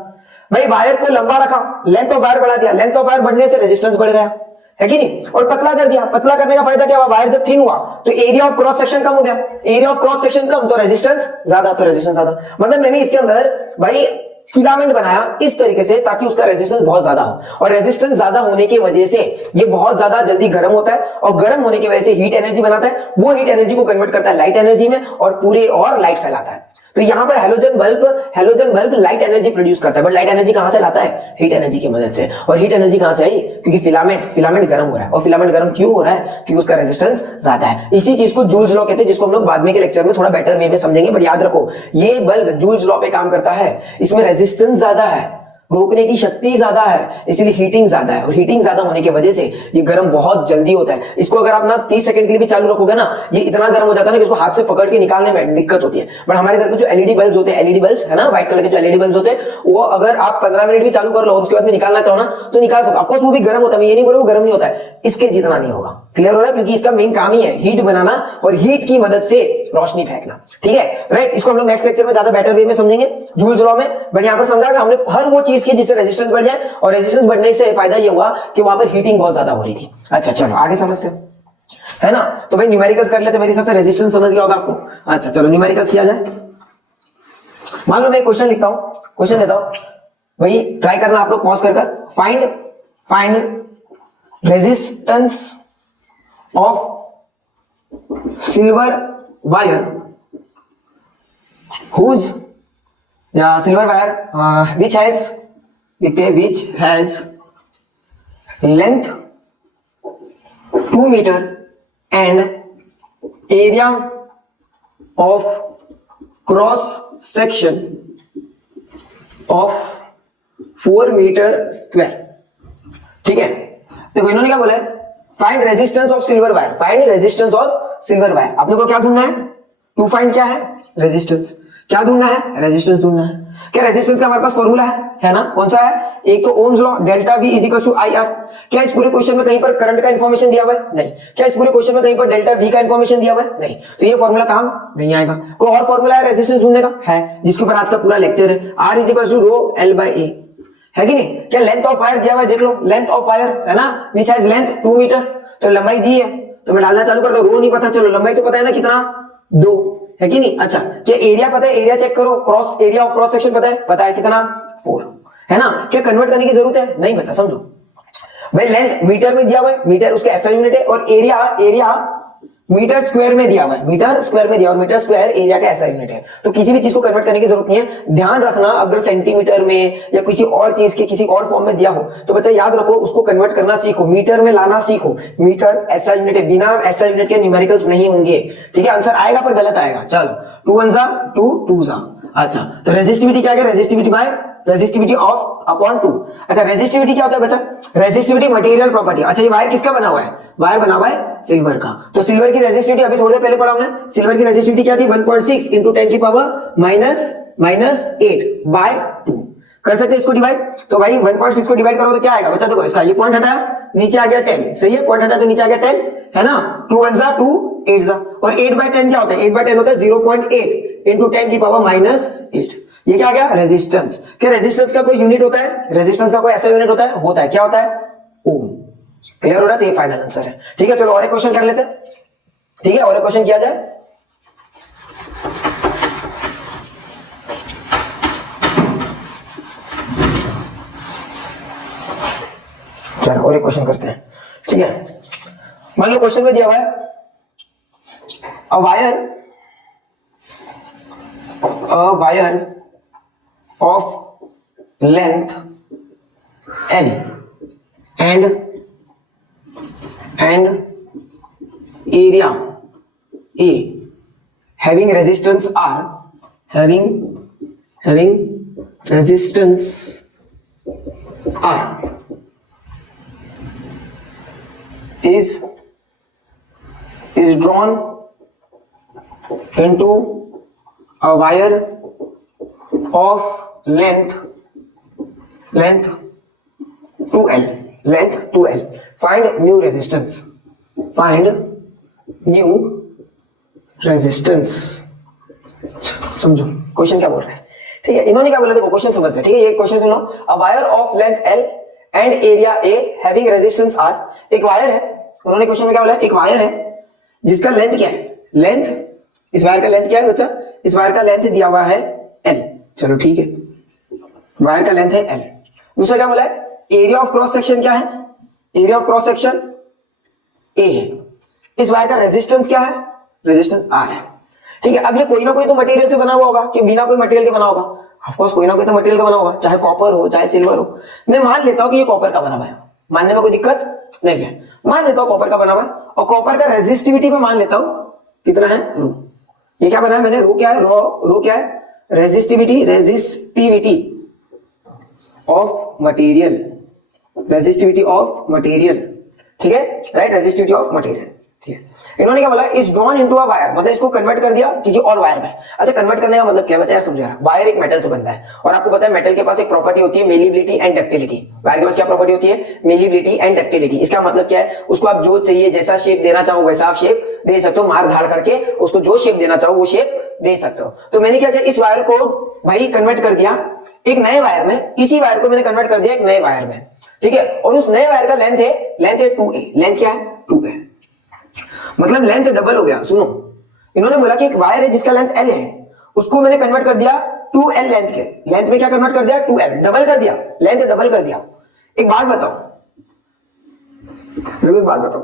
भाई वायर को लंबा रखा, लेंथ ऑफ वायर बढ़ा दिया, लेंथ ऑफ वायर बढ़ने से रेजिस्टेंस बढ़ गया, है कि नहीं। और पतला कर दिया, पतला करने का फायदा क्या हुआ, वायर जब थिन हुआ तो एरिया ऑफ क्रॉस सेक्शन कम हो गया, एरिया ऑफ क्रॉस सेक्शन कम तो रेजिस्टेंस ज्यादा, तो रेजिस्टेंस ज्यादा। मतलब मैंने इसके अंदर भाई फिलामेंट बनाया इस तरीके से ताकि उसका रेजिस्टेंस बहुत ज्यादा हो, और रेजिस्टेंस ज्यादा होने की वजह से ये बहुत ज्यादा जल्दी गर्म होता है, और गर्म होने की वजह से हीट एनर्जी बनाता है, वो हीट एनर्जी को कन्वर्ट करता है लाइट एनर्जी में और पूरे और लाइट फैलाता है। तो यहां पर halogen bulb light energy produce करता है, बट लाइट एनर्जी कहां से लाता है? हीट एनर्जी की मदद से। और हीट एनर्जी कहां से आई? क्योंकि फिलामेंट गर्म हो रहा है, और फिलामेंट गर्म क्यों हो रहा है? क्योंकि उसका रेजिस्टेंस ज्यादा है। इसी चीज को जूल्स लॉ कहते हैं, जिसको हम लोग बाद में के लेक्चर में थोड़ा बेटर वे में समझेंगे, बट याद रखो ये बल्ब जूल्स लॉ पे काम करता है, इसमें रेजिस्टेंस ज्यादा है, रोकने की शक्ति ज्यादा है, इसलिए हीटिंग ज्यादा है, और हीटिंग ज्यादा होने की वजह से ये गर्म बहुत जल्दी होता है। इसको अगर आप ना 30 सेकंड के लिए भी चालू रखोगे ना, ये इतना गर्म हो जाता है ना कि इसको हाथ से पकड़ के निकालने में दिक्कत होती है। बट हमारे घर पे जो एलईडी बल्ब होते हैं, एलईडी बल्ब है ना, व्हाइट कलर के जो एलईडी बल्ब होते हैं, वो अगर आप 15 मिनट भी चालू कर लो और उसके बाद में निकालना चाहो ना तो निकाल सकते हो। ऑफकोर्स वो भी गर्म होता है, मैं ये नहीं बोल रहा वो गर्म नहीं होता है, इसके जितना नहीं होगा। क्लियर हो रहा है? क्योंकि इसका मेन काम ही है हीट बनाना और हीट की मदद से रोशनी फेंकना। ठीक है, राइट? इसको हम लोग नेक्स्ट लेक्चर में ज्यादा बेटर वे में समझेंगे जूल्स लॉ में, बट यहां पर समझा कि हमने हर वो चीज की जिससे रेजिस्टेंस बढ़ जाए, और रेजिस्टेंस बढ़ने से फायदा ये हुआ कि वहां पर हीटिंग बहुत ज्यादा हो रही थी। अच्छा चलो आगे समझते हैं, है ना? तो भाई न्यूमेरिकल्स कर लेते, मेरे हिसाब से रेजिस्टेंस समझ गया होगा आपको। अच्छा चलो न्यूमेरिकल्स किया जाए। मान लो मैं क्वेश्चन लिखता हूं, क्वेश्चन देता हूं, भाई ट्राई करना आप लोग पॉज कर find resistance of silver wire whose silver wire which has लिखते हैं which has length 2 meter and area of cross section of 4 meter square। ठीक है, देखो इन्होंने क्या बोला है? Find resistance of silver wire, find resistance of silver wire. अपने को क्या ढूंढना है? टू फाइंड क्या है? रेजिस्टेंस। क्या ढूंढना है? रेजिस्टेंस ढूंढना है। क्या रेजिस्टेंस का हमारे पास फॉर्मूला है ना? कौन सा है? एक तो ohms law, delta V is equal to IR। क्या इस पूरे क्वेश्चन में कहीं पर करंट का इंफॉर्मेशन दिया हुआ है? नहीं। क्या इस पूरे क्वेश्चन में कहीं पर डेल्टा V का इंफॉर्मेशन दिया हुआ है? नहीं। तो ये फॉर्मूला काम नहीं आएगा। कोई और फॉर्मूला है रेजिस्टेंस ढूंढने का? है, जिसके ऊपर आज का पूरा लेक्चर है। R is equal to rho L by A, है कि नहीं? क्या लेंथ ऑफ वायर दिया हुआ है? देख लो, लेंथ ऑफ वायर है ना, विच हैज लेंथ 2 मीटर, तो लंबाई दी है, तो मैं डालना चालू करता हूं। रो नहीं पता, चलो लंबाई तो पता है ना कितना? 2, है कि नहीं? अच्छा, क्या एरिया पता है? एरिया चेक करो, cross area of cross section पता है कितना? 4, है ना? क्या कन्वर्ट करने की जरूरत है? नहीं बता, समझो भाई। लेंथ मीटर में दिया हुआ है, मीटर उसका एसआई यूनिट है, और एरिया मीटर स्क्वायर में दिया हुआ है, मीटर स्क्वायर में दिया, और मीटर स्क्वायर एरिया का एसआई यूनिट है। तो किसी भी चीज को कन्वर्ट करने की जरूरत नहीं है। ध्यान रखना, अगर सेंटीमीटर में या किसी और चीज के किसी और फॉर्म में दिया हो तो बच्चा याद रखो, उसको कन्वर्ट करना सीखो, मीटर में लाना सीखो। मीटर एसआई यूनिट है, बिना एसआई यूनिट के न्यूमेरिकल्स नहीं होंगे। ठीक है, आंसर आएगा पर गलत आएगा। चलो 2 1 जा 2 2 जा। अच्छा, तो रेजिस्टिविटी क्या है? Resistivity by resistivity of upon 2। अच्छा, रेजिस्टिविटी क्या होता है बच्चा? Resistivity material property. अच्छा, ये वायर किसका बना हुआ है? वायर बना हुआ है सिल्वर का। तो सिल्वर की रेजिस्टिविटी अभी थोड़ी देर पहले पढ़ा हमने, सिल्वर की रेजिस्टिविटी क्या थी? 1.6 इंटू 10 की पावर -8 बाय 2। कर सकते हैं इसको डिवाइड, तो भाई 1.6 को डिवाइड करो तो क्या आएगा बच्चा? देखो इसका ये पॉइंट हटाया, नीचे आ गया 10, सही है? पॉइंट हटाया तो नीचे आ गया 10, है ना? 2 1 जा 2 8 जा, और 8 बाय 10 क्या होता है? 8 बाय 10 होता है 0.8 इंटू 10 की पावर -8। ये क्या आ गया? रेजिस्टेंस। क्या रेजिस्टेंस का कोई यूनिट होता है? रेजिस्टेंस का कोई ऐसा यूनिट होता है? होता है। क्या होता है? ओम। क्लियर हो रहा है? तो ये फाइनल आंसर है। ठीक है, चलो और एक क्वेश्चन कर लेते हैं। ठीक है, और एक क्वेश्चन किया जाए। चलो और एक क्वेश्चन करते हैं। ठीक है, मान लो क्वेश्चन में दिया हुआ है a wire of length L and area A having resistance R, having resistance R is drawn into a wire of length 2L, length 2L. Find new resistance. Find new resistance. समझो question क्या बोल रहा है? ठीक है, इन्होंने क्या बोला? देखो क्वेश्चन समझते हैं। ठीक है, ये क्वेश्चन सुनो। A wire of length L and area A having resistance R। एक वायर है, उन्होंने क्वेश्चन में क्या बोला? एक वायर है जिसका लेंथ क्या है? लेंथ, इस वायर का लेंथ क्या है बच्चा? इस वायर का लेंथ दिया हुआ है L। चलो ठीक है, वायर का लेंथ है L। दूसरा क्या बोला है, एरिया ऑफ क्रॉस सेक्शन क्या है, area of cross section A है। इस वायर का रेजिस्टेंस क्या है, रेजिस्टेंस R है। ठीक है, अब ये कोई ना कोई तो मटेरियल से बना हुआ होगा कि बिना कोई मटेरियल के बना होगा, ऑफ कोर्स कोई ना कोई तो मटेरियल का बना होगा, चाहे कॉपर हो चाहे सिल्वर हो। मैं मान लेता हूं कि ये कॉपर का बना हुआ है, मानने में कोई दिक्कत नहीं है, मान लेता हूं कॉपर का बना हुआ है, और कॉपर का रेजिस्टिविटी में मान लेता हूं कितना है, रो। ये क्या बना है मैंने, रो क्या है, रो क्या है, resistivity of material, resistivity of material. ठीक है, राइट, रेजिस्टिविटी ऑफ मटेरियल। ठीक है, इन्होंने क्या बोला, is drawn into a wire, मतलब इसको कन्वर्ट कर दिया किसी और वायर में। अच्छा, कन्वर्ट करने का मतलब क्या है यार, समझा रहा, वायर एक मेटल से बनता है, और आपको पता है मेटल के पास एक प्रॉपर्टी होती है मेलिबिलिटी एंड डक्टिलिटी। वायर के पास क्या प्रॉपर्टी होती है, मेलिबिलिटी एंड डक्टिलिटी। इसका मतलब क्या है, उसको आप जो चाहिए जैसा शेप देना चाहो वैसा आप शेप दे सकते हो, मार धाड़ करके उसको जो शेप देना चाहो वो शेप दे सकते हो। तो मैंने क्या किया, इस वायर को भाई कन्वर्ट कर दिया एक नए वायर में, इसी वायर को मैंने कन्वर्ट कर दिया एक नए वायर में। ठीक है, और उस नए वायर का लेंथ है 2a, लेंथ क्या है 2a, मतलब लेंथ डबल हो गया। सुनो, इन्होंने बोला कि एक वायर है जिसका लेंथ L है, उसको मैंने कन्वर्ट कर दिया 2L लेंथ के, लेंथ में क्या कन्वर्ट कर दिया 2L, डबल कर दिया, लेंथ डबल कर दिया। एक बात बताओ, एक बात बताओ,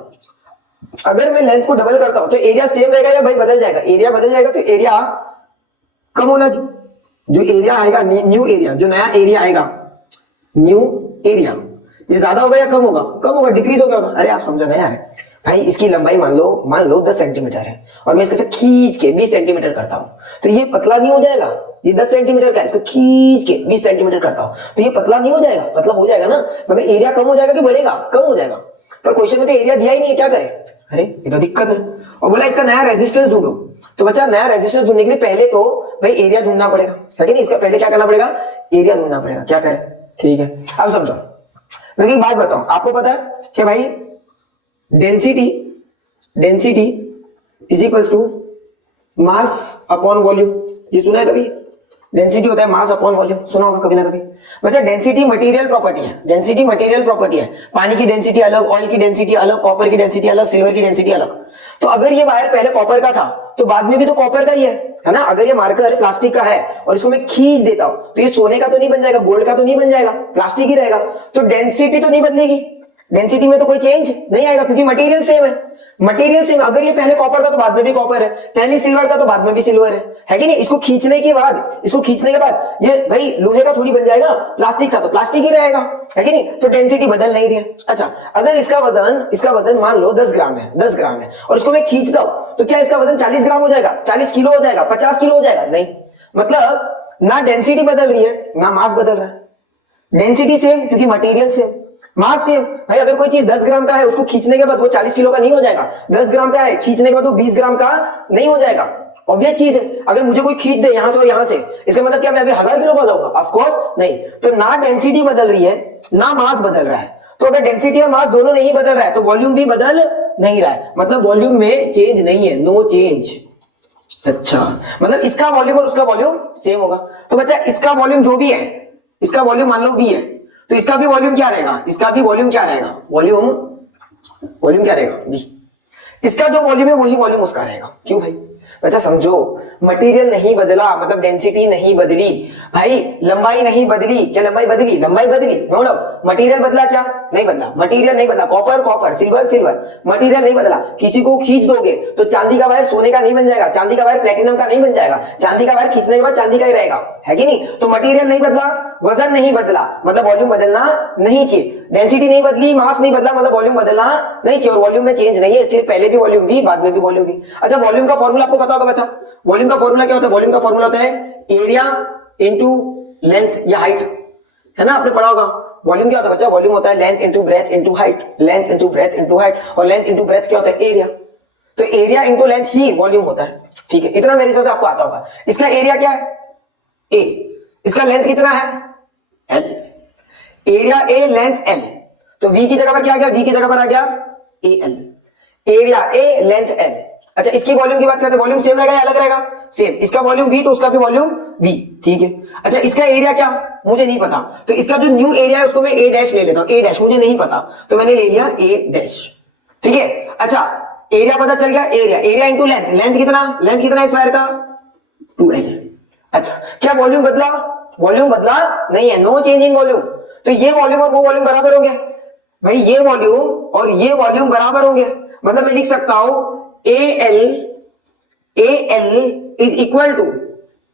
अगर मैं लेंथ को डबल करता हूं तो एरिया सेम रहेगा या भाई बदल जाएगा, एरिया बदल जाएगा, तो एरिया कम होना, जो एरिया आएगा न्यू एरिया, जो नया एरिया आएगा न्यू एरिया, ये ज्यादा होगा या कम होगा, कम होगा, डिक्रीज होगा। अरे आप समझो ना यार, भाई इसकी लंबाई मान लो 10 सेंटीमीटर है, और मैं इसके से खींच के 20 सेंटीमीटर करता हूं, तो ये पतला नहीं हो जाएगा, ये 10 सेंटीमीटर का है, इसको खींच के 20 सेंटीमीटर करता हूं तो ये पतला नहीं हो जाएगा, पतला हो जाएगा ना, मगर एरिया कम हो जाएगा कि बढ़ेगा, कम हो जाएगा। पर क्वेश्चन में तो एरिया दिया ही नहीं है, क्या करें, अरे ये तो दिक्कत है। और बोला इसका नया रेजिस्टेंस ढूंढो, तो बच्चा नया रेजिस्टेंस ढूंढने के लिए पहले तो भाई एरिया ढूंढना पड़ेगा, लेकिन इसका पहले क्या करना पड़ेगा, एरिया ढूंढना पड़ेगा, क्या करें। ठीक है, अब समझो, मैं एक बात बताऊं, आपको पता है कि भाई density is equals to mass upon volume, ये सुना है कभी, डेंसिटी होता है मास अपॉन वॉल्यूम, सुना होगा कभी ना कभी। वैसे डेंसिटी मटेरियल प्रॉपर्टी है, डेंसिटी मटेरियल प्रॉपर्टी है, पानी की डेंसिटी अलग, ऑयल की डेंसिटी अलग, कॉपर की डेंसिटी अलग, सिल्वर की डेंसिटी अलग। तो अगर ये वायर पहले कॉपर का था तो बाद में भी तो कॉपर का ही है ना। अगर ये मार्कर प्लास्टिक का है और इसको मैं खींच देता हूं तो ये सोने का तो नहीं बन जाएगा, गोल्ड का तो नहीं बन जाएगा, प्लास्टिक ही रहेगा, तो डेंसिटी तो नहीं बदलेगी, डेंसिटी में तो कोई चेंज नहीं आएगा क्योंकि मटेरियल सेम है, मटेरियल सेम। अगर ये पहले कॉपर था तो बाद में भी कॉपर है, पहले सिल्वर था तो बाद में भी सिल्वर है कि नहीं। इसको खींचने के बाद ये भाई लोहे का थोड़ी बन जाएगा, प्लास्टिक था तो प्लास्टिक ही रहेगा, है कि नहीं, तो डेंसिटी बदल नहीं रही है। अच्छा, अगर इसका वजन मान लो 10 ग्राम है, 10 ग्राम है, और इसको मैं खींचता हूं तो क्या इसका वजन 40 ग्राम हो जाएगा, 40 किलो हो जाएगा, 50 किलो हो जाएगा, नहीं। मतलब ना डेंसिटी बदल रही है ना मास बदल रहा है, डेंसिटी सेम क्योंकि मटेरियल सेम, मास सेम। भाई अगर कोई चीज 10 ग्राम का है उसको खींचने के बाद वो 40 किलो का नहीं हो जाएगा, 10 ग्राम का है खींचने के बाद वो 20 ग्राम का नहीं हो जाएगा, ऑब्वियस चीज है। अगर मुझे कोई खींच दे यहां से और यहां से, इसका मतलब क्या मैं अभी 1000 किलो का हो जाऊंगा, ऑफ कोर्स नहीं। तो ना डेंसिटी बदल रही है ना मास बदल रहा है, तो अगर डेंसिटी और मास दोनों नहीं बदल रहा है तो वॉल्यूम भी बदल नहीं रहा है, मतलब वॉल्यूम में चेंज नहीं है, नो चेंज। अच्छा, मतलब इसका वॉल्यूम और उसका वॉल्यूम सेम होगा। तो बच्चा इसका वॉल्यूम जो भी है, इसका वॉल्यूम मान लो V है, तो इसका भी वॉल्यूम क्या रहेगा, इसका भी वॉल्यूम क्या रहेगा, वॉल्यूम क्या रहेगा V। इसका जो वॉल्यूम है वही वॉल्यूम उसका रहेगा। क्यों भाई, बच्चा समझो, मटेरियल नहीं बदला मतलब डेंसिटी नहीं बदली, भाई लंबाई नहीं बदली, क्या लंबाई बदली, लंबाई बदली, नो डाउट। मटेरियल बदला क्या, नहीं बदला, मटेरियल नहीं बदला, कॉपर, सिल्वर, मटेरियल नहीं बदला। किसी को खींच दोगे तो चांदी का वायर सोने का नहीं बन जाएगा, चांदी का वायर प्लेटिनम का नहीं बन जाएगा, चांदी का वायर खींचने के बाद चांदी का ही रहेगा, है कि नहीं। तो मटेरियल नहीं बदला, वजन नहीं बदला, मतलब वॉल्यूम बदलना नहीं चाहिए, डेंसिटी नहीं बदली, मास नहीं बदला, मतलब वॉल्यूम बदलना नहीं चाहिए, और वॉल्यूम में चेंज नहीं है, इसलिए पहले भी वॉल्यूम V बाद में भी वॉल्यूम V। अच्छा, वॉल्यूम का फॉर्मूला आपको पता होगा बच्चा, वॉल्यूम का फॉर्मूला क्या होता है, वॉल्यूम का फॉर्मूला होता है एरिया इनटू लेंथ या हाइट, है ना, आपने पढ़ा होगा। वॉल्यूम क्या होता है बच्चा, वॉल्यूम होता है length into breadth into height, length into breadth into height, और लेंथ इनटू ब्रेथ क्या होता है, एरिया। तो एरिया इनटू लेंथ ही वॉल्यूम होता है, ठीक है, इतना मेरे हिसाब से आपको आता होगा। इसका एरिया क्या है A, इसका लेंथ कितना है L, area A length L, तो V की जगह पर क्या आ गया, V की जगह पर आ गया AL, area A length L। अच्छा, इसकी वॉल्यूम की बात करते हैं, वॉल्यूम सेम रहेगा या अलग रहेगा, सेम। इसका वॉल्यूम V तो उसका भी वॉल्यूम V, ठीक है। अच्छा, इसका एरिया क्या, मुझे नहीं पता, तो इसका जो न्यू एरिया है उसको मैं A डैश ले लेता हूं, A डैश मुझे नहीं पता तो मैंने ले लिया A डैश, ठीक है। अच्छा, एरिया पता चल गया, एरिया इंटू लेंथ, लेंथ कितना है इस वायर का 2L। अच्छा, क्या वॉल्यूम बदला, वॉल्यूम बदला नहीं है, नो चेंज इन वॉल्यूम। तो ये वॉल्यूम और वो वॉल्यूम बराबर होंगे भाई, ये वॉल्यूम और ये वॉल्यूम बराबर होंगे। मतलब मैं लिख सकता हूं AL is equal to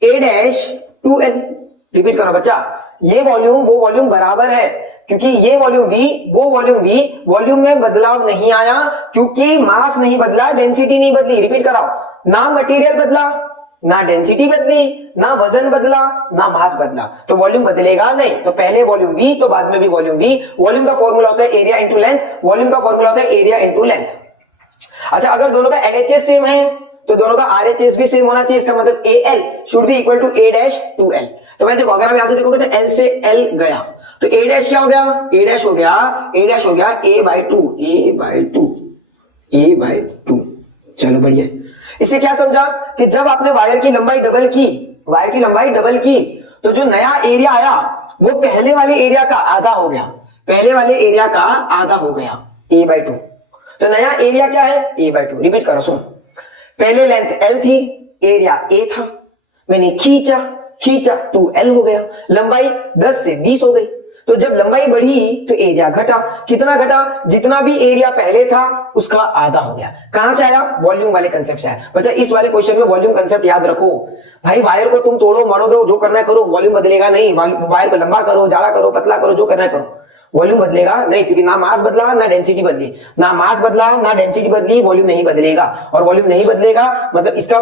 A dash to L। Repeat करो बच्चा, ये वॉल्यूम वो वॉल्यूम बराबर है, क्योंकि ये वॉल्यूम V वो वॉल्यूम V, वॉल्यूम में बदलाव नहीं आया क्योंकि मास नहीं बदला, डेंसिटी नहीं बदली। रिपीट कराओ, ना मटेरियल बदला, ना डेंसिटी बदली, ना वजन बदला, ना मास बदला, तो वॉल्यूम बदलेगा नहीं। तो पहले वॉल्यूम V तो बाद में भी वॉल्यूम V। वॉल्यूम का फॉर्मूला होता है एरिया इंटू लेंथ, वॉल्यूम का फॉर्मूला होता है एरिया इंटू लेंथ। अच्छा, अगर दोनों का LHS सेम है तो दोनों का RHS भी सेम होना चाहिए। इसका मतलब AL should be equal to A dash to L। तो भाई देखो, अगर आप यहां से देखोगे तो L से L गया तो A डैश क्या हो गया, A डैश हो गया A बाई टू। चलो बढ़िया। इससे क्या समझा कि जब आपने वायर की लंबाई डबल की, तो जो नया एरिया आया वो पहले वाले एरिया का आधा हो गया, A बाई टू। तो नया एरिया क्या है, A बाई टू। रिपीट करो, सुनो, पहले लेंथ L थी, एरिया A था, मैंने खींचा 2L हो गया, लंबाई 10 से 20 हो गई। तो जब लंबाई बढ़ी तो एरिया घटा, कितना घटा, जितना भी एरिया पहले था उसका आधा हो गया। कहां से आया, वॉल्यूम वाले कंसेप्ट से आया। बच्चा इस वाले क्वेश्चन में वॉल्यूम कंसेप्ट याद रखो भाई। वायर को तुम तोड़ो मरोड़ दो, जो करना है करो, वॉल्यूम बदलेगा नहीं। वायर को लंबा करो, जाड़ा करो, पतला करो, जो करना है करो, वॉल्यूम बदलेगा नहीं, क्योंकि ना मास बदला ना डेंसिटी बदली, वॉल्यूम नहीं बदलेगा। और वॉल्यूम नहीं बदलेगा मतलब इसका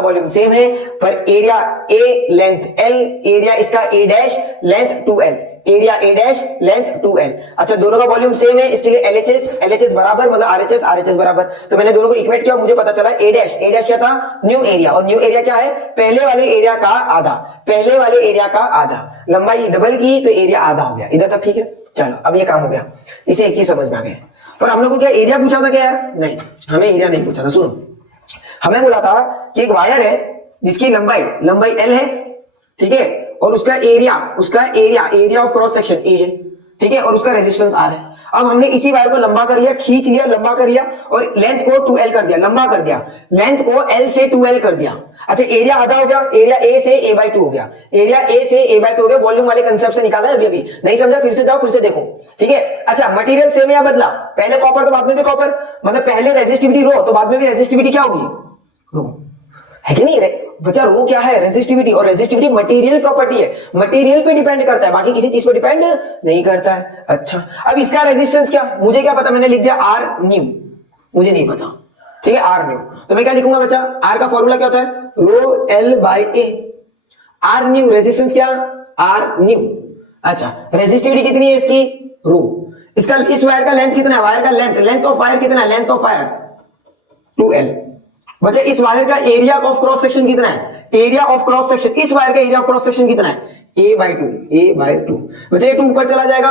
वॉल्यूम सेम है, पर area A length L, area इसका A dash length 2L, area A dash length 2L। अच्छा, दोनों का वॉल्यूम सेम है, इसके लिए LHS बराबर मतलब RHS बराबर। तो मैंने दोनों को इक्वेट किया, मुझे पता चला A डैश क्या था, न्यू एरिया, और न्यू एरिया क्या है, पहले वाले एरिया का आधा। लंबाई डबल की तो एरिया आधा हो गया। इधर तक ठीक है। चलो, अब ये काम हो गया, इसे एक चीज समझ में आ गया। पर हम लोग को क्या एरिया पूछा था क्या यार, नहीं, हमें एरिया नहीं पूछा था। सुनो, हमें बोला था कि एक वायर है जिसकी लंबाई L है, ठीक है, और उसका area of cross section A है, ठीक है, और उसका रेजिस्टेंस R है। अब हमने इसी वायर को लंबा कर लिया, खींच लिया, लंबा कर लिया, और लेंथ को 2L कर दिया, लंबा कर दिया, लेंथ को L से 2L कर दिया। अच्छा, एरिया आधा हो गया, एरिया A से A बाई टू हो गया, वॉल्यूम वाले कंसेप्ट से निकाला है अभी। नहीं समझा, फिर से जाओ, फिर से देखो, ठीक है। अच्छा, मटेरियल सेम या बदला, पहले कॉपर तो बाद में भी कॉपर, मतलब पहले रेजिस्टिविटी रो तो बाद में भी रेजिस्टिविटी क्या होगी, रो, है कि नहीं बच्चा। रो क्या है, रेजिस्टिविटी, और रेजिस्टिविटी मटेरियल प्रॉपर्टी है, मटेरियल पे डिपेंड करता है, बाकी किसी चीज पे डिपेंड नहीं करता है। अच्छा, अब इसका रेजिस्टेंस क्या, मुझे क्या पता, मैंने लिख दिया R न्यू, मुझे नहीं पता, ठीक है, R न्यू। तो मैं क्या लिखूंगा बच्चा, R का फॉर्मूला क्या होता है, रो L by A। R new, resistance क्या, R न्यू। अच्छा, रेजिस्टिविटी कितनी है इसकी, रो। इसका, इस वायर का लेंथ कितना है, वायर का लेंथ ऑफ वायर कितना है, लेंथ ऑफ वायर 2L। बच्चा, इस वायर का एरिया ऑफ क्रॉस सेक्शन कितना है, एरिया ऑफ क्रॉस सेक्शन, इस वायर का एरिया ऑफ क्रॉस सेक्शन कितना है, A बाई टू। बच्चा, ये 2 ऊपर चला जाएगा,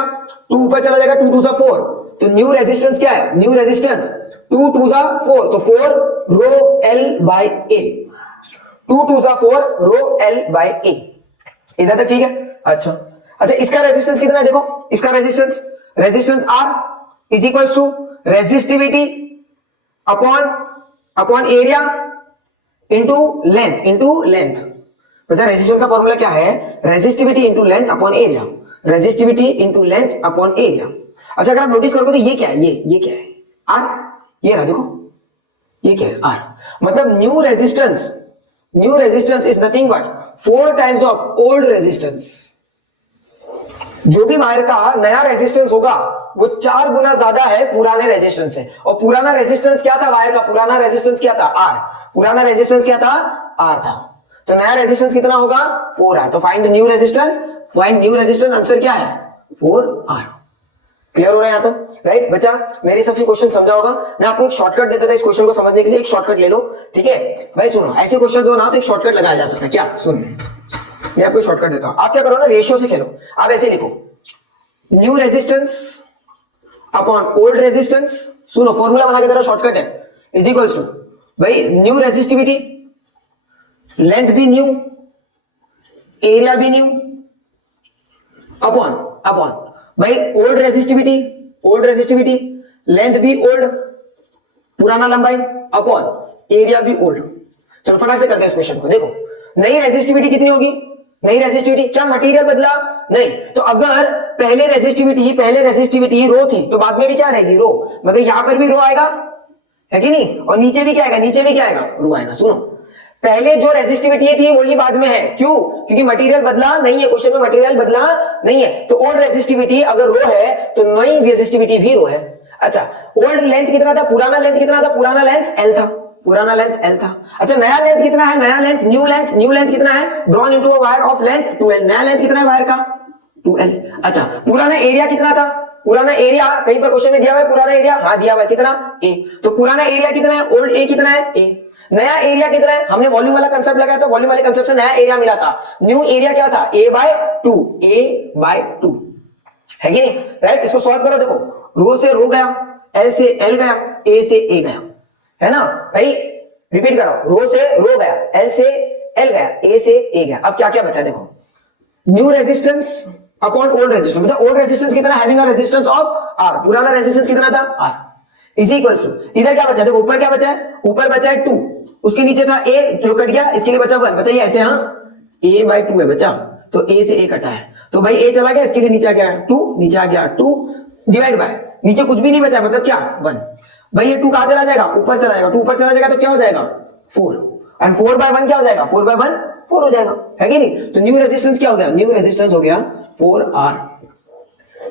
2 2 सा 4, तो न्यू रेजिस्टेंस क्या है, न्यू रेजिस्टेंस 2 2 सा 4, तो 4 रो L बाई A, 2 2 सा 4 रो L बाई A। इधर तक ठीक है। अच्छा, इसका रेजिस्टेंस कितना है, देखो, इसका resistance R is equal to resistivity upon area into length. बता, रेजिस्टेंस का फॉर्मूला क्या है, resistivity into length upon area, अच्छा, अगर आप नोटिस करोगे तो ये क्या है, ये क्या है, R, ये रहा, देखो, ये क्या है, R। मतलब new resistance is nothing but 4 times of old resistance. जो भी वायर का नया रेजिस्टेंस होगा वो 4 गुना ज्यादा है पुराने रेजिस्टेंस से। और पुराना रेजिस्टेंस क्या था, वायर का पुराना रेजिस्टेंस क्या था, R। R था, तो नया रेजिस्टेंस कितना होगा, 4R। तो फाइंड न्यू रेजिस्टेंस, आंसर क्या है, 4R। क्लियर हो रहा है यहां तक, राइट बच्चा। मेरे हिसाब से क्वेश्चन समझा होगा। मैं आपको एक शॉर्टकट देता था इस क्वेश्चन को समझने के लिए, एक शॉर्टकट ले लो, ठीक है भाई। सुनो, ऐसे क्वेश्चन जो ना तो एक शॉर्टकट लगाया जा सकता है क्या, सुन, मैं आपको शॉर्टकट देता हूं। आप क्या करो ना, रेशियो से खेलो। आप ऐसे लिखो, new resistance upon old resistance, सुनो फॉर्मूला बना के, तेरा शॉर्टकट है, इज इक्वल्स टू भाई न्यू रेजिस्टिविटी, लेंथ भी न्यू, एरिया भी न्यू, अपॉन भाई ओल्ड रेजिस्टिविटी, लेंथ भी ओल्ड, पुराना लंबाई, अपॉन एरिया भी ओल्ड। चलो फटाक से करते हैं इस क्वेश्चन को। देखो, नई रेजिस्टिविटी कितनी होगी, नहीं रेजिस्टिविटी, क्या मटेरियल बदला? नहीं। तो अगर पहले रेजिस्टिविटी रो थी तो बाद में भी क्या रहेगी? रो। मतलब यहां पर भी रो आएगा, है कि नहीं? और नीचे भी क्या आएगा? नीचे भी क्या आएगा? रो आएगा। सुनो, पहले जो रेजिस्टिविटी थी वही बाद में है। क्यों? क्योंकि मटेरियल बदला नहीं है, क्वेश्चन में मटेरियल बदला नहीं है। तो ओल्ड रेजिस्टिविटी अगर रो है तो नई रेजिस्टिविटी भी रो है। अच्छा, ओल्ड लेंथ कितना था? पुराना लेंथ कितना था? पुराना लेंथ एल था, पुराना लेंथ एल था। अच्छा, नया लेंथ कितना है? नया लेंथ, न्यू लेंथ कितना है? Drawn into a wire of length 2l। नया लेंथ कितना है वायर का? 2l। अच्छा, पुराना एरिया कितना था? पुराना एरिया कहीं पर क्वेश्चन में दिया हुआ है पुराना एरिया? हाँ दिया हुआ है, कितना? a। तो पुराना एरिया कितना है? ओल्ड a कितना है? a। नया एरिया कितना है? हमने वॉल्यूम वाला कंसेप्ट लगाया था, वॉल्यूम वाले कंसेप्ट से नया एरिया मिला था। न्यू एरिया क्या था? a/2, a/2, है कि नहीं? राइट। इसको सॉल्व करो, देखो रो से रो गया, एल से एल गया, ए से ए गया, है ना भाई? रिपीट करो, रो से रो गया, एल से एल गया, ए से ए गया। अब क्या क्या बचा देखो, new resistance upon old resistance. मतलब ओल्ड रेजिस्टेंस कितना? Having a resistance of R. पुराना रेजिस्टेंस कितना था? आर। इज इक्वल्स टू, इधर क्या बचा? देखो ऊपर क्या बचा है? ऊपर बचा है 2, उसके नीचे था a जो कट गया, इसके लिए बचा 1। बचा ये ऐसे, हाँ a/2 है बचा, तो a से a कटा है, तो भाई a चला गया, इसके लिए नीचे आ गया 2, नीचे आ गया 2 डिवाइड बाय, नीचे कुछ भी नहीं बचा, मतलब क्या? 1। भाई ये 2 कहां चला जाएगा? ऊपर चला जाएगा। 2 ऊपर चला जाएगा तो क्या हो जाएगा? 4। एंड 4/1 क्या हो जाएगा? 4/1 4 हो जाएगा, है कि नहीं? तो न्यू रेजिस्टेंस क्या हो गया? न्यू रेजिस्टेंस हो गया 4R।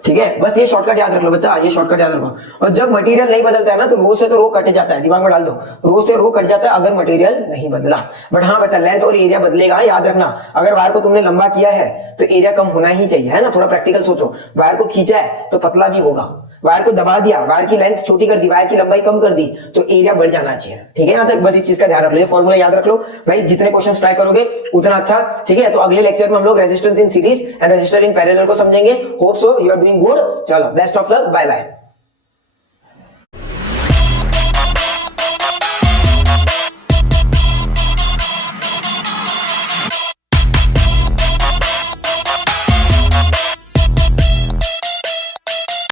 ठीक है, बस ये शॉर्टकट याद रख लो बच्चा, ये शॉर्टकट याद रखो। और जब मटेरियल नहीं बदलता है ना तो रो से तो रो कट जाता है, दिमाग में डाल दो, रो से रो कट जाता है अगर मटेरियल नहीं बदला। बट हाँ बच्चा, लेंथ और एरिया बदलेगा, याद रखना। अगर वायर को तुमने लंबा किया है तो एरिया कम होना ही चाहिए, है ना? थोड़ा प्रैक्टिकल सोचो। वायर को खींचा है तो पतला भी होगा, वायर को दबा दिया, वायर की लेंथ छोटी कर दी, वायर की लंबाई कम कर दी, तो एरिया बढ़ जाना चाहिए। ठीक है, यहां तक बस इस चीज का ध्यान रख लो, ये फॉर्मूला याद रख लो भाई। जितने क्वेश्चंस ट्राई करोगे उतना अच्छा। ठीक है, तो अगले लेक्चर में हम लोग resistance in series and resistor in parallel को समझेंगे। Hope so you are doing good. चलो, best of luck, bye bye.